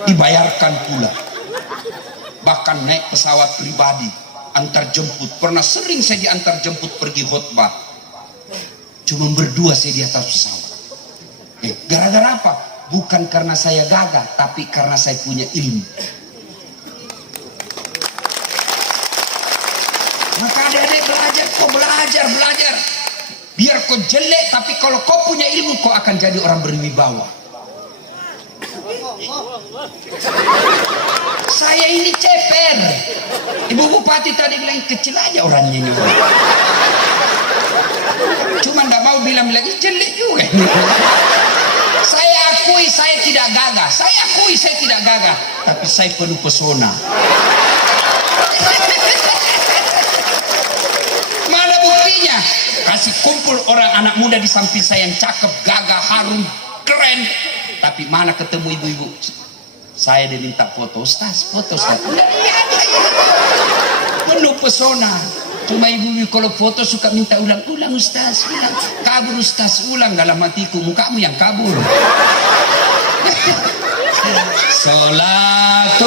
Dibayarkan pula. Bahkan naik pesawat pribadi, antar jemput. Pernah sering saya diantar jemput pergi khutbah. Cuma berdua saya di atas pesawat. Gara-gara apa? Bukan karena saya gagah, tapi karena saya punya ilmu. Maka adik-adik belajar. Biar kau jelek, tapi kalau kau punya ilmu, kau akan jadi orang berwibawa. Saya ini ceper. Ibu Bupati tadi bilang kecil aja orangnya ini. Cuma ndak mau bilang lagi jelek juga. Saya akui saya tidak gagah. Tapi saya penuh pesona. Mana buktinya? Kasih kumpul orang anak muda di samping saya yang cakep, gagah, harum, keren. Tapi mana ketemu ibu-ibu? Saya diminta foto, Ustaz. Penuh pesona. Cuma ibu kalau foto suka minta ulang-ulang Ustaz, ulang. Kabur Ustaz, ulang dalam hatiku, mukamu yang kabur. Salatullah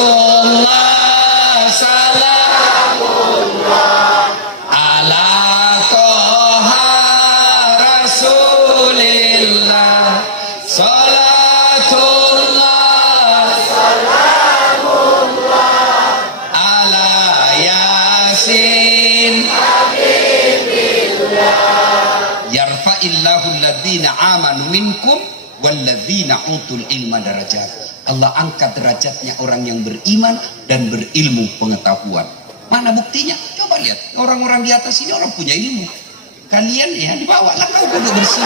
salamullah ala toha rasulillah. Salatullah salamullah ala yasin habibillah. Yarfa'illahu alladhina amanu minkum walladzina utul ilma darajat. Allah angkat derajatnya orang yang beriman dan berilmu pengetahuan. Mana buktinya? Coba lihat, orang-orang di atas ini orang punya ilmu. Kalian ya dibawalah kau duduk bersih.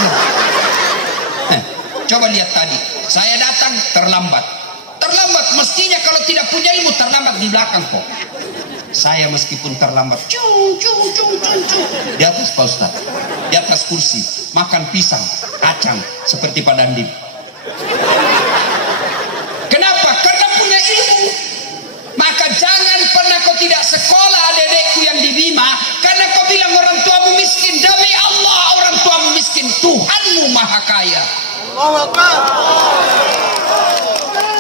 Coba lihat tadi, saya datang terlambat. Terlambat mestinya kalau tidak punya ilmu terlambat di belakang kok. Saya meskipun terlambat, di atas Pak Ustaz, di atas kursi, makan pisang, kacang seperti Pak Dandim. Kenapa? Karena punya ilmu. Maka jangan pernah kau tidak sekolah adekku yang di Bima, karena kau bilang orang tuamu miskin. Demi Allah orang tuamu miskin, Tuhanmu maha kaya.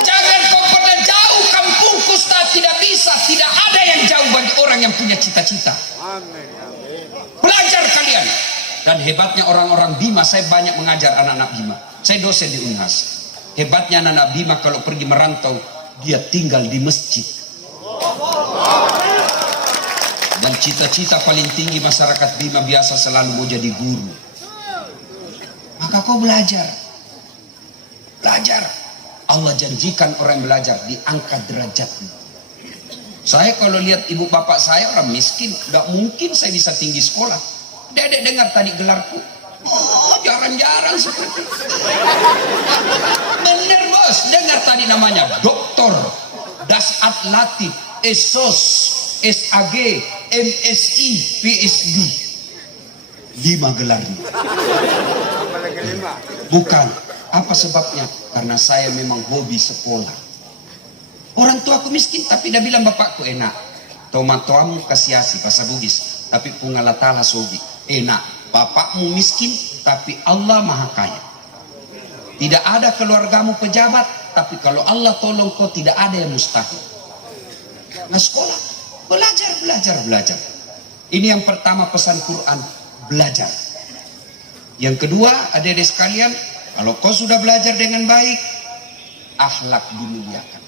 Jangan kau pernah jauh kampungku Ustaz, tidak bisa. Tidak ada yang jauh bagi orang yang punya cita-cita. Belajar kalian. Dan hebatnya orang-orang Bima, saya banyak mengajar anak-anak Bima. Saya dosen di Unhas. Hebatnya anak-anak Bima kalau pergi merantau, dia tinggal di masjid. Dan cita-cita paling tinggi masyarakat Bima biasa selalu mau jadi guru. Maka kau belajar. Belajar. Allah janjikan orang yang belajar diangkat derajatnya. Saya kalau lihat ibu bapak saya orang miskin, gak mungkin saya bisa tinggi sekolah. Dedek dengar tadi gelarku. Oh, jarang-jarang seperti itu. Bener bos, dengar tadi namanya Doktor Dasat Latif, ESOS, SAG, MSI, PhD. 5 gelarnya. Bukan. Apa sebabnya? Karena saya memang hobi sekolah. Orang tua aku miskin, tapi dia bilang bapakku enak. Tomatoamu kasiasi bahasa Bugis, tapi pungalatala sogi. Enak. Bapakmu miskin, tapi Allah maha kaya. Tidak ada keluargamu pejabat, tapi kalau Allah tolong kau tidak ada yang mustahil. Nah sekolah, belajar. Ini yang pertama pesan Quran, belajar. Yang kedua, adik-adik sekalian, kalau kau sudah belajar dengan baik, akhlak dimuliakan.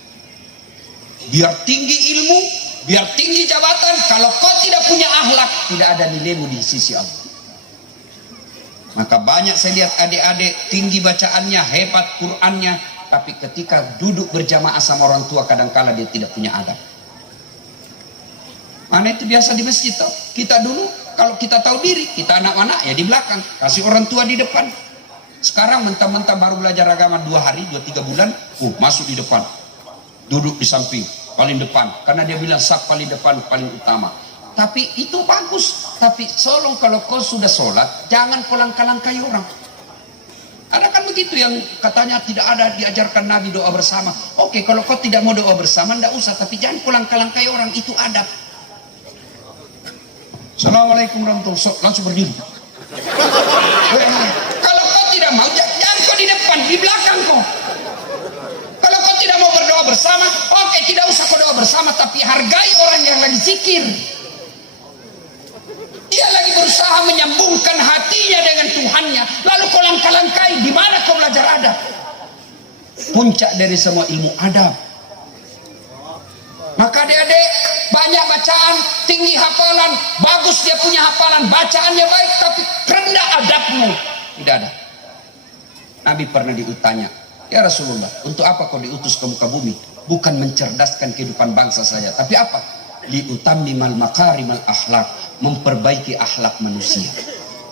Biar tinggi ilmu, biar tinggi jabatan, kalau kau tidak punya akhlak, tidak ada nilaimu di sisi Allah. Maka banyak saya lihat adik-adik tinggi bacaannya, hebat Qurannya, tapi ketika duduk berjamaah sama orang tua kadang-kala dia tidak punya adab. Mana itu biasa di masjid toh. Kita dulu kalau kita tahu diri, kita anak-anak ya di belakang, kasih orang tua di depan. Sekarang mentah-mentah baru belajar agama 2 hari, 2-3 bulan, masuk di depan. Duduk di samping, paling depan. Karena dia bilang saf paling depan, paling utama. Tapi itu bagus. Tapi tolong kalau kau sudah sholat, jangan kolangkalang-langkai orang. Ada kan begitu yang katanya tidak ada diajarkan Nabi doa bersama. Oke, kalau kau tidak mau doa bersama, tidak usah. Tapi jangan kolangkalang-langkai orang, itu adab. Assalamualaikum warahmatullahi wabarakatuh. Langsung berdiri. Kalau kau tidak mau, jangan kau di depan, di belakang kau. Kalau kau tidak mau berdoa bersama, oke, tidak usah kau doa bersama, tapi hargai orang yang lagi zikir. Dia lagi berusaha menyambungkan hatinya dengan Tuhannya, lalu kau langkah-langkai. Di mana kau belajar adab? Puncak dari semua ilmu adab. Maka adik-adik banyak bacaan, tinggi hafalan, bagus dia punya hafalan, bacaannya baik, tapi rendah adabmu. Tidak ada. Nabi pernah ditanya, ya Rasulullah, untuk apa kau diutus ke muka bumi? Bukan mencerdaskan kehidupan bangsa saja, tapi apa? Liutammimal makarimal akhlak, memperbaiki akhlak manusia.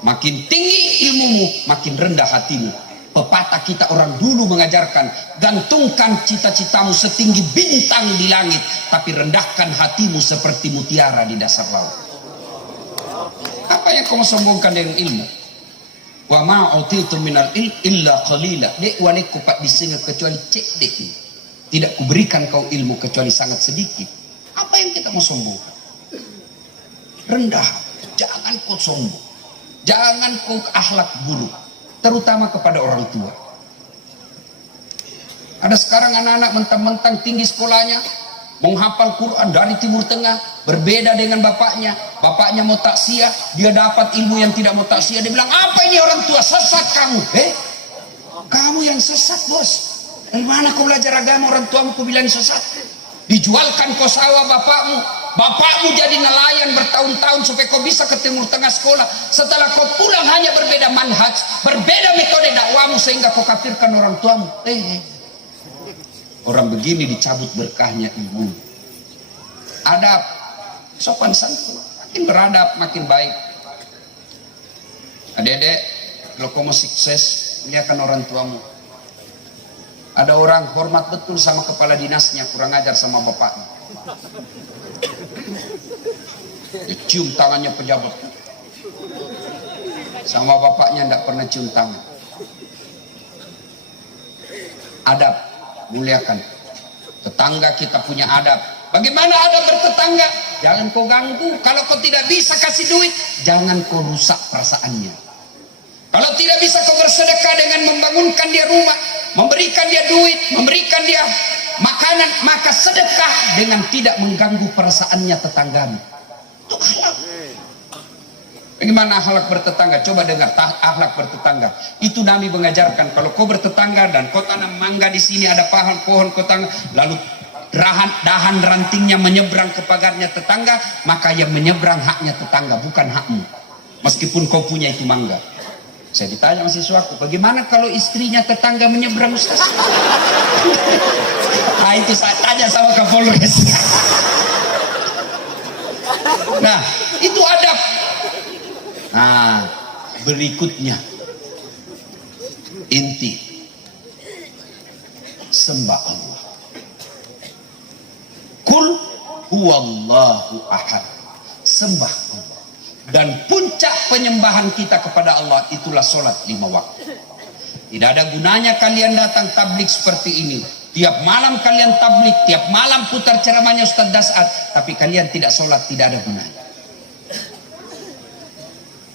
Makin tinggi ilmumu, makin rendah hatimu. Pepatah kita orang dulu mengajarkan, gantungkan cita-citamu setinggi bintang di langit, tapi rendahkan hatimu seperti mutiara di dasar laut. Apa yang kau sombongkan dengan ilmu? Wa ma utitu minal ilm illa qalila. Dek wale kupat disenga kecuali cek dek. Tidak kuberikan kau ilmu kecuali sangat sedikit. Apa yang kita mau sombongkan? Rendah. jangan kau sombong, jangan kau akhlak buruk, terutama kepada orang tua. Ada sekarang anak-anak mentang-mentang tinggi sekolahnya, menghafal Quran dari Timur Tengah, berbeda dengan bapaknya. Bapaknya mau taksiah, dia dapat ilmu yang tidak mau taksiah. Dia bilang, apa ini orang tua, sesat kamu. Kamu yang sesat, bos. Dari mana kau belajar agama, orang tuamu kau bilang sesat? Dijualkan kau sawah bapakmu. Bapakmu jadi nelayan bertahun-tahun supaya kau bisa ke Timur Tengah sekolah. Setelah kau pulang hanya berbeda manhaj, berbeda metode dakwamu sehingga kau kafirkan orang tuamu. Orang begini dicabut berkahnya ibu. Adab, sopan santun, makin beradab makin baik. Adik-adik, kalau kau mau sukses, lihatkan orang tuamu. Ada orang hormat betul sama kepala dinasnya, kurang ajar sama bapaknya. Cium tangannya pejabat, sama bapaknya tidak pernah cium tangan. Adab, muliakan. Tetangga kita punya adab. Bagaimana adab bertetangga? Jangan kau ganggu. Kalau kau tidak bisa kasih duit, jangan kau rusak perasaannya. Kalau tidak bisa kau bersedekah dengan membangunkan dia rumah, memberikan dia duit, memberikan dia makanan, maka sedekah dengan tidak mengganggu perasaannya tetanggamu. Itu akhlak. Bagaimana akhlak bertetangga? Coba dengar akhlak bertetangga. Itu Nabi mengajarkan, kalau kau bertetangga dan kau tanam mangga di sini, ada pohon kau tanam, lalu dahan rantingnya menyeberang ke pagarnya tetangga, maka yang menyeberang haknya tetangga, bukan hakmu. Meskipun kau punya itu mangga. Saya ditanya sama siswaku, bagaimana kalau istrinya tetangga menyeberang, Ustaz? Nah, itu saya tanya sama Kapolres. Nah, itu adab. Nah, berikutnya inti sembah Allah. Kul huwallahu ahad. Sembah Allah. Dan puncak penyembahan kita kepada Allah itulah sholat 5 waktu. Tidak ada gunanya kalian datang tablik seperti ini. Tiap malam kalian tablik, tiap malam putar ceramahnya Ustaz Das'ad, tapi kalian tidak sholat, tidak ada gunanya.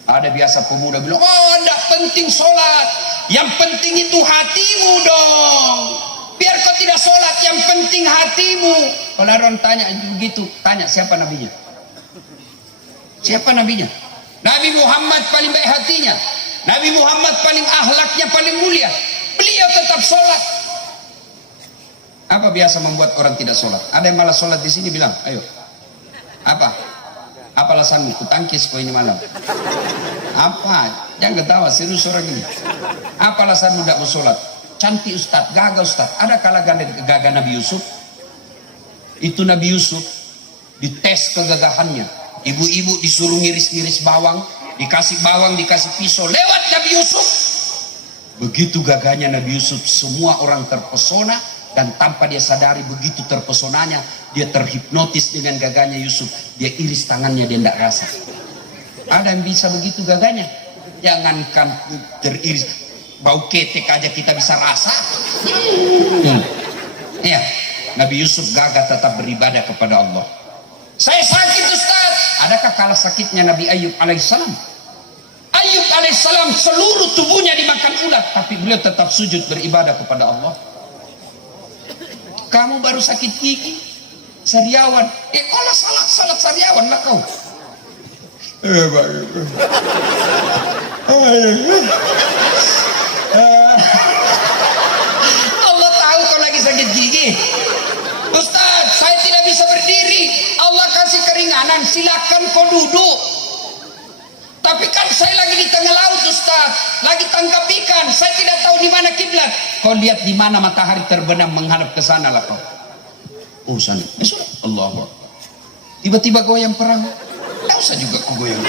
Ada biasa pemuda bilang, oh tidak penting sholat, yang penting itu hatimu dong. Biar kau tidak sholat, yang penting hatimu. Kalau orang tanya begitu, tanya siapa nabinya? Siapa nabinya? Nabi Muhammad paling baik hatinya, Nabi Muhammad paling akhlaknya paling mulia, beliau tetap sholat. Apa biasa membuat orang tidak sholat? Ada yang malah sholat di sini bilang, ayo, apa alasanmu? Kutangkis kau ini malam. Apa? Jangan ketawa, serius orang ini. Apa alasanmu tidak mau sholat? Cantik Ustaz, gagah Ustaz. Ada kalah gagah Nabi Yusuf? Itu Nabi Yusuf dites kegagahannya. Ibu-ibu disuruh ngiris-ngiris bawang, dikasih pisau, lewat Nabi Yusuf. Begitu gagahnya Nabi Yusuf, semua orang terpesona. Dan tanpa dia sadari, begitu terpesonanya, dia terhipnotis dengan gagahnya Yusuf. Dia iris tangannya, dia tidak rasa. Ada yang bisa begitu gagahnya? Jangankan teriris, bau ketek aja kita bisa rasa. Ya, Nabi Yusuf gagah tetap beribadah kepada Allah. Saya sakit Ustaz. Adakah kalah sakitnya Nabi Ayub alaihissalam? Ayub alaihissalam seluruh tubuhnya dimakan ulat, tapi beliau tetap sujud beribadah kepada Allah. Kamu baru sakit gigi, sariawan. Kalau salat sariawan lah kau. Allah tahu kau lagi sakit gigi. Ustaz, saya tidak bisa berdiri. Allah kasih keringanan, silakan kau duduk. Tapi kan saya lagi di tengah laut Ustaz, lagi tangkap ikan, saya tidak tahu di mana kiblat. Kau lihat di mana matahari terbenam menghadap ke sana lah kau. Oh sana, Allah. Tiba-tiba goyang perahu, tak usah juga kau goyang.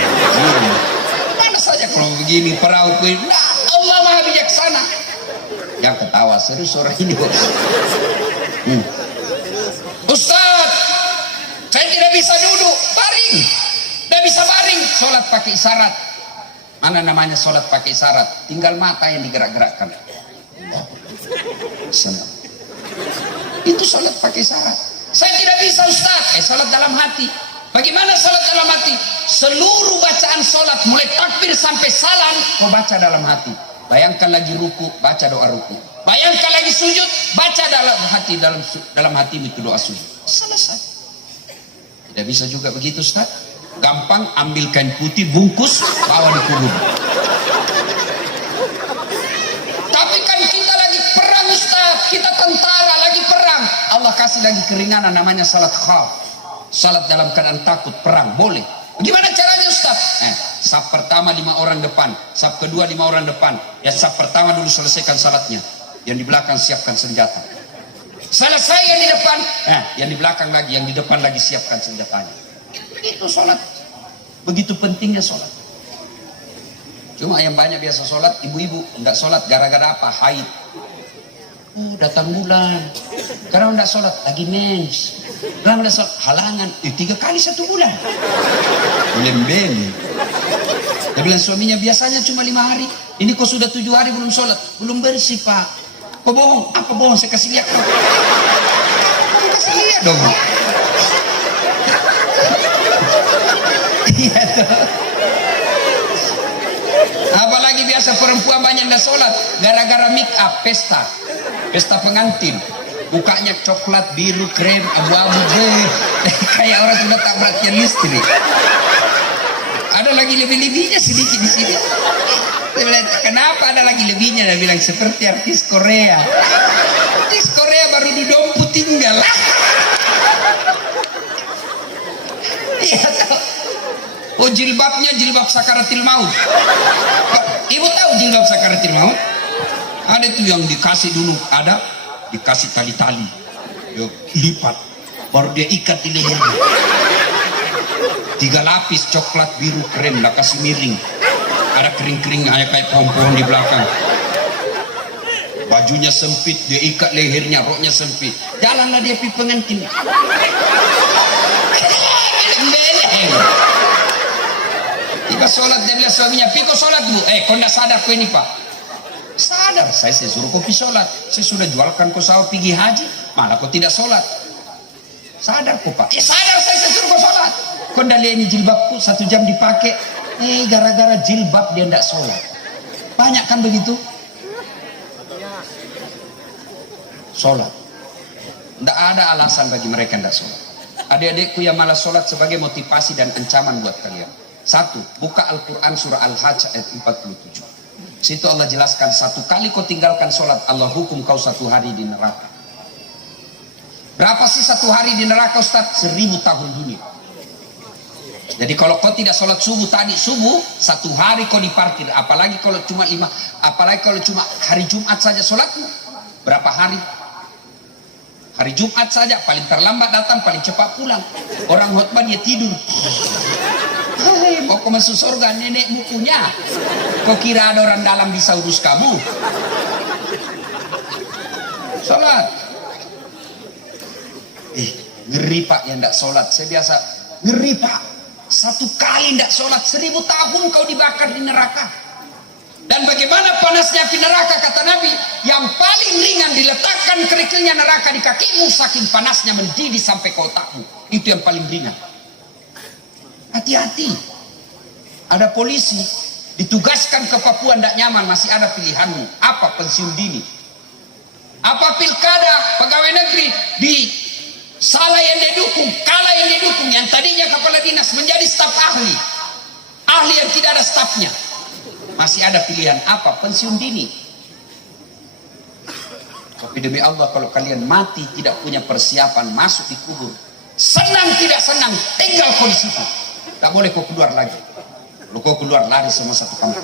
Mana saja kalau begini perahu goyang. Nah, Allah maha bijaksana. Yang ketawa serius orang ini. Ustaz, saya tidak bisa duduk, baring. Tidak bisa baring, sholat pakai isyarat. Mana namanya sholat pakai isyarat? Tinggal mata yang digerak-gerakkan. Senang. Itu sholat pakai isyarat. Saya tidak bisa Ustaz. Sholat dalam hati. Bagaimana salat dalam hati? Seluruh bacaan salat mulai takbir sampai salam kau baca dalam hati. Bayangkan lagi ruku, baca doa ruku. Bayangkan lagi sujud, baca dalam hati itu doa sujud. Selesai. Tidak bisa juga begitu, Ustaz. Gampang, ambil kain putih, bungkus, bawa di kubur. Tapi kan kita lagi perang, Ustaz. Kita tentara lagi perang. Allah kasih lagi keringanan namanya salat khauf. Salat dalam keadaan takut, perang, boleh. Gimana caranya, Ustaz? Saf pertama 5 orang depan, saf kedua 5 orang depan. Ya, saf pertama dulu selesaikan salatnya. Yang di belakang siapkan senjata. Selesai yang di depan, yang di belakang lagi, yang di depan lagi siapkan senjatanya. Begitu salat. Begitu pentingnya salat. Cuma yang banyak biasa salat, ibu-ibu enggak salat gara-gara apa? Haid. Oh, datang bulan. Karena enggak salat lagi mens. Karena enggak salat halangan. 3 kali 1 bulan. Lembeni. Dia bilang suaminya biasanya cuma 5 hari. Ini kok sudah 7 hari belum salat. Belum bersih, Pak. Kok bohong? Apa bohong? Saya kasih lihat. Kasih lihat dong. Iya tuh. Apalagi biasa perempuan banyak yang sholat gara-gara make up, pesta pengantin, mukanya coklat, biru, krem, abu-abu, kayak orang sudah tak perhatian listrik. Ada lagi lebih-lebihnya sedikit di sini. Dia bilang, kenapa ada lagi lebihnya? Dia bilang seperti artis Korea. Artis Korea baru Dudompu tinggal. Iya tuh. Oh, jilbabnya jilbab sakaratil maut. Ibu tahu jilbab sakaratil maut? Ada itu yang dikasih dulu, ada dikasih tali-tali, lipat, baru dia ikat di lehernya. 3 lapis coklat, biru, krem, lah kasih miring. Ada kering-kering kayak pohon-pohon di belakang. Bajunya sempit, dia ikat lehernya, roknya sempit. Jalanlah dia pergi pengantin. Tiba sholat, dia bilang suaminya, Piko sholat bu. Kau tidak sadar kau ini Pak? Sadar, saya suruh kau pergi sholat. Saya sudah jualkan kau sawah pergi haji, malah kau tidak sholat. Sadar kau Pak? Sadar, saya suruh kau sholat. Kau tidak lihat ini jilbabku 1 jam dipakai. Gara-gara jilbab dia tidak sholat. Banyak kan begitu? Sholat. Tidak ada alasan bagi mereka tidak sholat. Adik-adikku yang malas sholat sebagai motivasi dan ancaman buat kalian. 1. Buka Al-Quran surah Al-Hajj ayat 47. Situ Allah jelaskan 1 kali kau tinggalkan sholat, Allah hukum kau 1 hari di neraka. Berapa sih 1 hari di neraka Ustaz? 1000 tahun dunia. Jadi kalau kau tidak sholat subuh tadi subuh, 1 hari kau diparkir. Apalagi kalau cuma hari Jumat saja sholatmu. Berapa hari? Hari Jumat saja paling terlambat datang, paling cepat pulang. Orang khutbah dia tidur. Mau kau masuk surga nenekmu punya. Kau kira ada orang dalam bisa urus kamu? Sholat. Ngeri Pak yang tidak sholat. Saya biasa ngeri Pak. 1 kali tidak sholat 1000 tahun kau dibakar di neraka. Dan bagaimana panasnya api neraka kata Nabi, yang paling ringan diletakkan kerikilnya neraka di kakimu, saking panasnya mendidih sampai ke otakmu. Itu yang paling ringan. Hati-hati. Ada polisi ditugaskan ke Papua tidak nyaman, masih ada pilihanmu. Apa? Pensiun dini. Apa pilkada pegawai negeri di salah yang didukung, kalah yang didukung, yang tadinya kepala dinas menjadi staf ahli yang tidak ada stafnya. Masih ada pilihan apa? Pensiun dini. Tapi demi Allah kalau kalian mati tidak punya persiapan masuk di kubur, senang tidak senang tinggal kau di situ. Tak boleh kau keluar lagi. Kalau kau keluar lari semua satu kampung.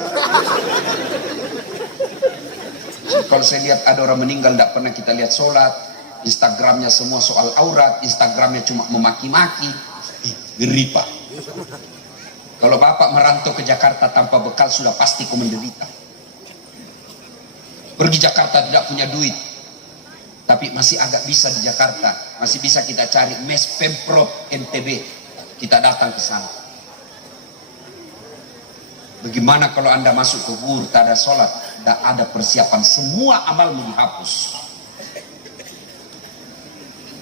Kalau saya lihat ada orang meninggal tidak pernah kita lihat sholat, Instagramnya semua soal aurat, Instagramnya cuma memaki-maki. Ngeri Pak. Kalau bapak merantau ke Jakarta tanpa bekal sudah pasti kau menderita. Pergi Jakarta tidak punya duit, tapi masih agak bisa di Jakarta, masih bisa kita cari mes Pemprov NTB, kita datang ke sana. Bagaimana kalau anda masuk ke kubur tak ada sholat, tak ada persiapan, semua amalmu dihapus.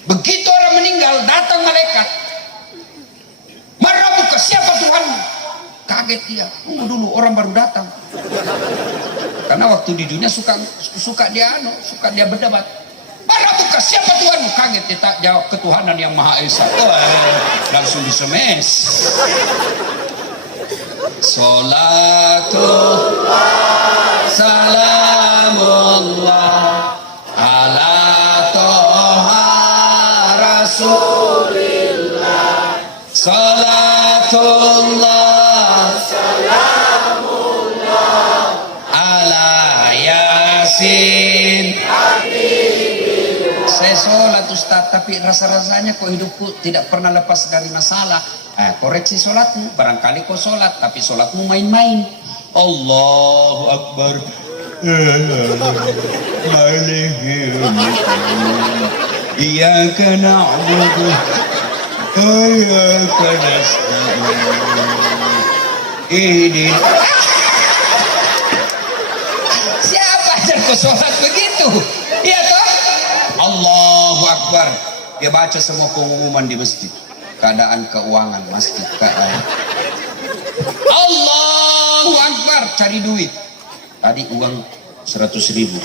Begitu orang meninggal datang malaikat. Kaget dia. Tunggu dulu, orang baru datang. Karena waktu di dunia suka dia berdebat. Mana buka siapa Tuhanmu? Kaget dia tak jawab ketuhanan yang Maha Esa. Langsung disemes. Salatullah salamullah ala toha rasulillah. Salatullah salamullah ala yasin. Saya sholat Ustaz, tapi rasa-rasanya kok hidupku tidak pernah lepas dari masalah. Koreksi sholatmu, barangkali kau sholat tapi sholatmu main-main. Allahu Akbar. Iyyaka na'budu wa iyyaka nasta'in. Siapa yang kau sholat begitu? Iya toh? Allahu Akbar. Dia baca semua pengumuman di masjid. Keadaan keuangan masjid, Allahu Akbar, cari duit. Tadi uang 100.000,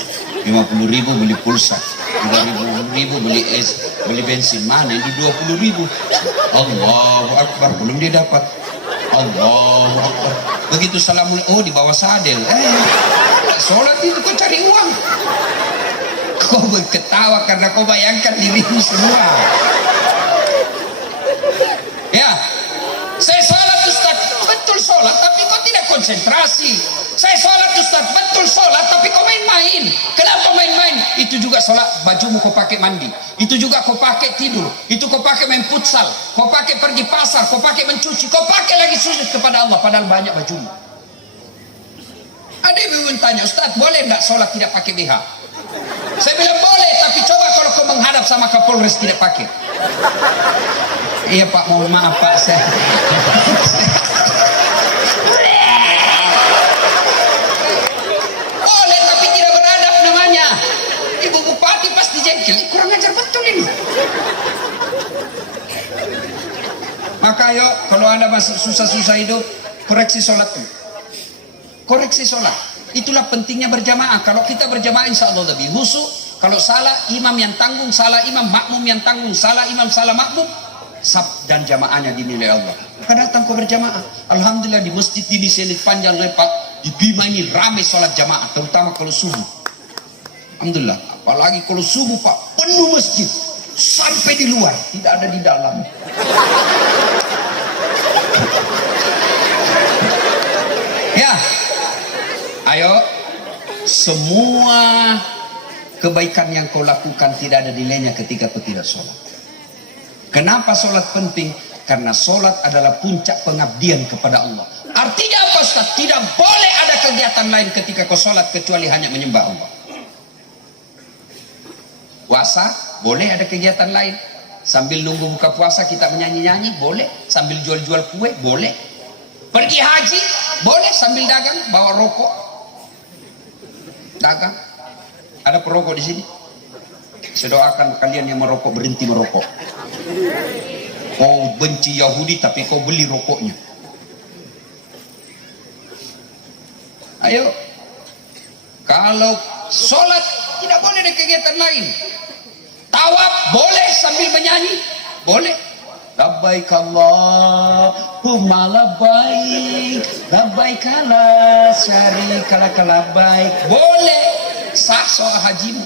50.000 beli pulsa, 30.000 beli beli bensin. Mana ini 20.000? Allahu Akbar, belum dia dapat. Allahu Akbar. Begitu salamun, oh di bawah sadel. Sholat itu kau cari uang. Kau ketawa karena kau bayangkan dirimu semua. Ya, saya sholat Ustaz, betul sholat, tapi kau tidak konsentrasi. Saya sholat Ustaz, betul sholat, tapi kau main-main. Kenapa main-main? Itu juga sholat, bajumu kau pakai mandi. Itu juga kau pakai tidur. Itu kau pakai main futsal. Kau pakai pergi pasar. Kau pakai mencuci. Kau pakai lagi sujud kepada Allah, padahal banyak bajumu. Ada ibu tanya, Ustaz, boleh enggak sholat tidak pakai BH? Saya bilang boleh, tapi coba kalau kau menghadap sama Kapolres tidak pakai. Iya Pak, mohon maaf Pak, saya boleh tapi tidak beradab namanya. Ibu Bupati pasti jengkel, kurang ajar betul ini. Maka ayo, kalau Anda masih susah-susah hidup, koreksi sholat tuh. Koreksi sholat. Itulah pentingnya berjamaah. Kalau kita berjamaah insya Allah lebih khusyuk. Kalau salah imam yang tanggung, salah imam, makmum yang tanggung, salah imam, salah makmum, sab dan jamaahnya dinilai Allah. Maka datang kau berjamaah. Alhamdulillah di masjid ini Selit Panjang Lepak, di Bima ini ramai sholat jamaah, terutama kalau subuh. Alhamdulillah. Apalagi kalau subuh Pak, penuh masjid sampai di luar, tidak ada di dalam. Ya, ayo, semua kebaikan yang kau lakukan tidak ada nilainya ketika kau tidak sholat. Kenapa sholat penting? Karena sholat adalah puncak pengabdian kepada Allah. Artinya apa Ustaz? Tidak boleh ada kegiatan lain ketika kau sholat kecuali hanya menyembah Allah. Puasa, boleh ada kegiatan lain. Sambil nunggu buka puasa kita menyanyi-nyanyi, boleh. Sambil jual-jual kue, boleh. Pergi haji, boleh. Sambil dagang, bawa rokok, dagang. Ada perokok di sini? Saya doakan kalian yang merokok berhenti merokok. Kau benci Yahudi tapi kau beli rokoknya. Ayo, kalau sholat tidak boleh ada kegiatan lain. Tawaf boleh sambil menyanyi, boleh. Labbaik Allahumma labbaik, labbaik la syarika lak labbaik, boleh. Sah sholat hajimu.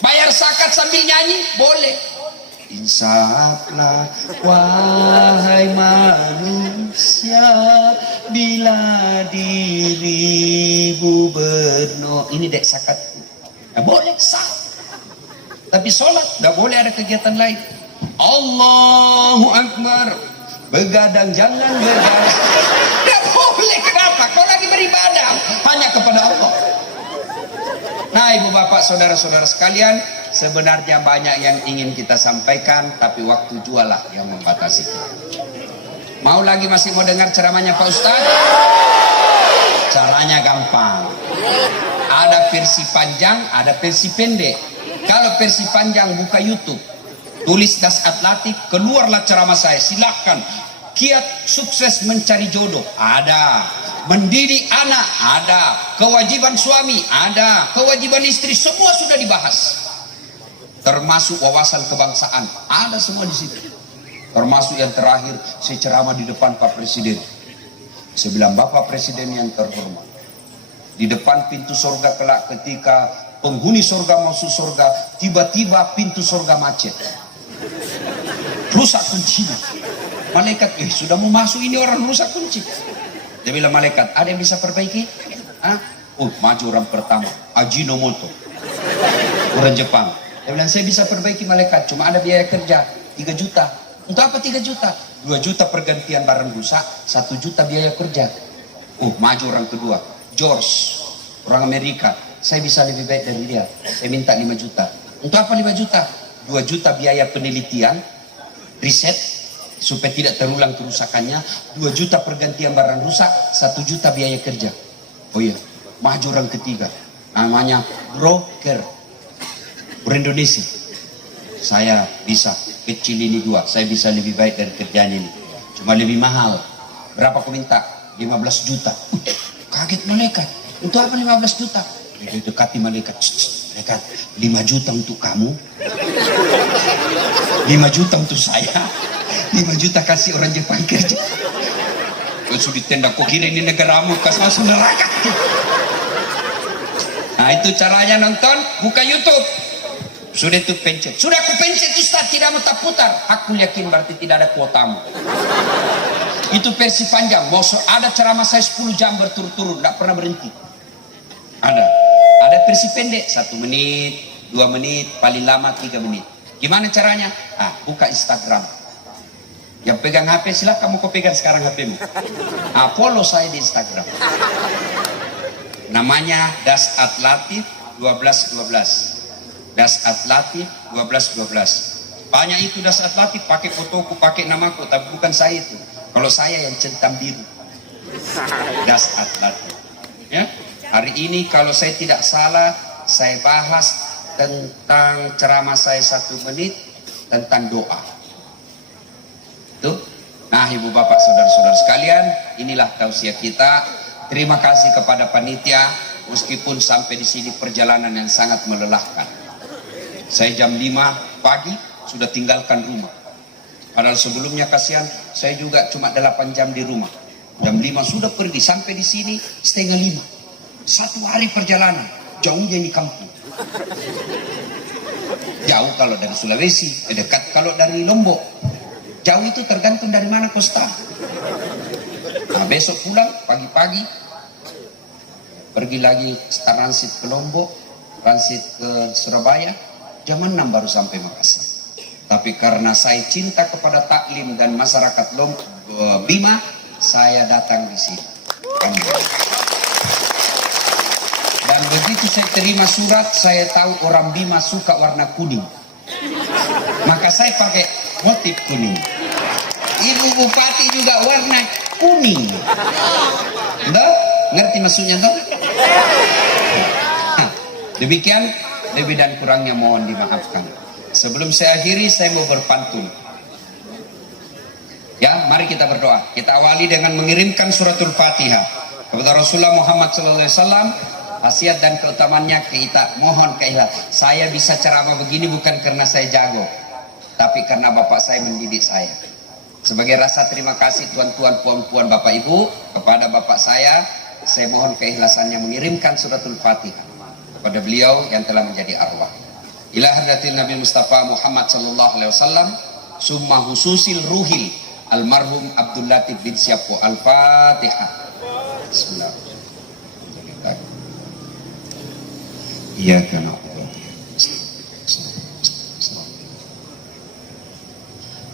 Bayar zakat sambil nyanyi, boleh. Insaflah wahai manusia, bila dirimu berno. Ini dek zakat. Nah, boleh sah. Tapi sholat tidak boleh ada kegiatan lain. Allahu Akbar. Begadang jangan begadang. Tidak boleh. Kenapa? Kau lagi beribadah hanya kepada Allah. Nah ibu bapak saudara-saudara sekalian, sebenarnya banyak yang ingin kita sampaikan, tapi waktu jualah yang membatasi. Mau lagi masih mau dengar ceramahnya Pak Ustadz? Caranya gampang. Ada versi panjang, ada versi pendek. Kalau versi panjang buka YouTube, tulis Das Atlatif, keluarlah ceramah saya. Silakan Kiat sukses mencari jodoh ada, mendidik anak ada, kewajiban suami ada, kewajiban istri, semua sudah dibahas. Termasuk wawasan kebangsaan ada semua di situ. Termasuk yang terakhir, saya ceramah di depan Pak Presiden. Saya bilang, Bapak Presiden yang terhormat, di depan pintu surga kelak ketika penghuni surga masuk surga, tiba-tiba pintu surga macet, rusak kuncinya. Malaikat, sudah mau masuk ini orang rusak kunci. Dia bilang, malaikat, ada yang bisa perbaiki? Maju orang pertama, Ajinomoto, orang Jepang. Dia bilang, saya bisa perbaiki malaikat, cuma ada biaya kerja 3 juta. Untuk apa 3 juta? 2 juta pergantian barang rusak, 1 juta biaya kerja. Maju orang kedua, George, orang Amerika. Saya bisa lebih baik dari dia, saya minta 5 juta. Untuk apa 5 juta? 2 juta biaya penelitian, riset, supaya tidak terulang kerusakannya. 2 juta pergantian barang rusak, 1 juta biaya kerja. Maju orang ketiga, namanya broker, Indonesia. Saya bisa, kecil ini 2, saya bisa lebih baik dari kerjaan ini, cuma lebih mahal. Berapa aku minta? 15 juta. Kaget malaikat, untuk apa 15 juta? Dia dekati malaikat, malaikat, 5 juta untuk kamu, 5 juta untuk saya, 5 juta kasih orang Jepang kerja. Sudah ditendang, kok kira ini negaramu, kas masuk neraka. Nah itu caranya nonton, buka YouTube. Sudah itu pencet, sudah aku pencet Ustaz, tidak mau tak putar. Aku yakin berarti tidak ada kuotamu. Itu versi panjang, mau ada ceramah saya 10 jam berturut-turut, tidak pernah berhenti. Ada versi pendek, 1 menit, 2 menit, paling lama 3 menit. Gimana caranya? Buka Instagram. Yang pegang HP silahkan, kamu pegang sekarang HPmu. Follow saya di Instagram. Namanya Das Atlatif 1212. Das Atlatif 1212. Banyak itu Das Atlatif, pakai fotoku, pakai namaku, tapi bukan saya itu. Kalau saya yang centang biru. Das Atlatif. Ya. Hari ini kalau saya tidak salah, saya bahas tentang ceramah saya 1 menit tentang doa. Tuh. Nah, ibu bapak saudara-saudara sekalian, inilah tausiah kita. Terima kasih kepada panitia, meskipun sampai di sini perjalanan yang sangat melelahkan. Saya jam 5 pagi sudah tinggalkan rumah. Padahal sebelumnya kasihan, saya juga cuma 8 jam di rumah. Jam 5 sudah pergi, sampai di sini setengah 5. 1 hari perjalanan, jauhnya ini kampung. Jauh kalau dari Sulawesi, dekat kalau dari Lombok. Jauh itu tergantung dari mana kosta. Nah, besok pulang pagi-pagi, pergi lagi transit ke Lombok, transit ke Surabaya, jam 6 baru sampai Makassar. Tapi karena saya cinta kepada taklim dan masyarakat Bima, saya datang di sini. Dan begitu saya terima surat, saya tahu orang Bima suka warna kuning. Maka saya pakai motif kuning. Ibu Bupati juga warna kuning. Tuh, ngerti maksudnya tuh? Demikian, lebih dan kurangnya mohon dimaafkan. Sebelum saya akhiri, saya mau berpantun. Ya, mari kita berdoa. Kita awali dengan mengirimkan suratul Fatihah kepada Rasulullah Muhammad SAW. Khasiat dan keutamaannya kita mohon keikhlasan. Saya bisa ceramah begini bukan karena saya jago, tapi karena bapak saya mendidik saya. Sebagai rasa terima kasih tuan-tuan, puan-puan, bapak ibu kepada bapak saya mohon keikhlasannya mengirimkan suratul Fatihah kepada beliau yang telah menjadi arwah. Ila hadratil Nabi Mustafa Muhammad sallallahu alaihi wasallam, summa hususil ruhil almarhum Abdul Latif bin Syafu. Al-Fatihah. Bismillah. Iyyaka na'budu.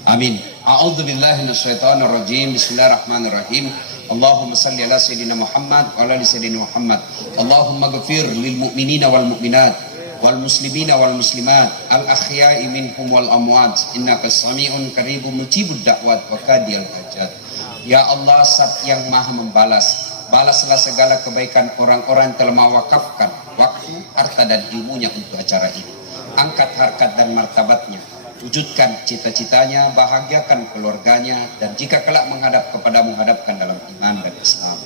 Amin. A'udzu billahi minasyaitonir rajim. Bismillahirrahmanirrahim. Allahumma shalli ala sayyidina Muhammad wa ala ali sayyidina Muhammad. Allahumma ighfir lil mu'minina wal mu'minat wal muslimina wal muslimat al ahya'i minhum wal amwat innaka sami'un qaribun mujibud da'wat wa qadiyal hajat. Ya Allah, Zat yang Maha membalas, balaslah segala kebaikan orang-orang yang telah mewakafkan waktu, harta dan ilmunya untuk acara ini. Angkat harkat dan martabatnya, wujudkan cita-citanya, bahagiakan keluarganya, dan jika kelak menghadap kepadamu, hadapkan dalam iman dan Islam.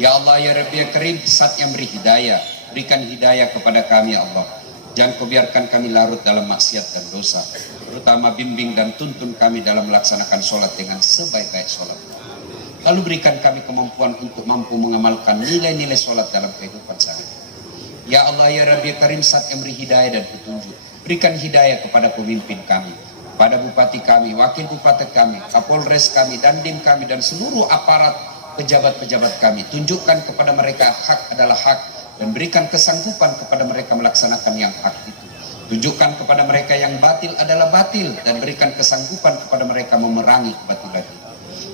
Ya Allah, ya Rabbi, ya Karim, Zat yang beri hidayah, berikan hidayah kepada kami ya Allah. Jangan kau biarkan kami larut dalam maksiat dan dosa, terutama bimbing dan tuntun kami dalam melaksanakan sholat dengan sebaik-baik sholat. Lalu berikan kami kemampuan untuk mampu mengamalkan nilai-nilai sholat dalam kehidupan sehari-hari. Ya Allah, ya Rabbi, ya Karim, Zat yang beri hidayah dan petunjuk, berikan hidayah kepada pemimpin kami, kepada bupati kami, wakil bupati kami, kapolres kami, dandim kami, dan seluruh aparat pejabat-pejabat kami. Tunjukkan kepada mereka hak adalah hak, dan berikan kesanggupan kepada mereka melaksanakan yang hak itu. Tunjukkan kepada mereka yang batil adalah batil, dan berikan kesanggupan kepada mereka memerangi kebatilan itu.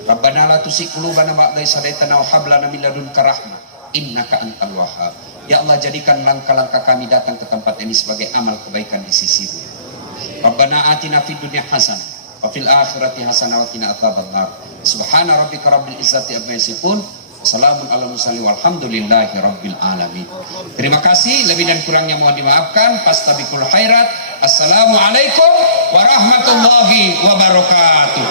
Rabbana la tuzigh qulubana ba'da idh hadaitana wa hab lana min ladunka rahmah innaka antal wahhab. Ya Allah, jadikan langkah-langkah kami datang ke tempat ini sebagai amal kebaikan di sisi-Mu. Rabbana atina fid dunya hasanah wa fil akhirati hasanah wa qina adzabannar. Subhana rabbika rabbil izzati amma yasifun. Wassalamun ala mursalin walhamdulillahi rabbil alamin. Terima kasih, lebih dan kurangnya mohon dimaafkan. Fastabiqul khairat. Assalamualaikum warahmatullahi wabarakatuh.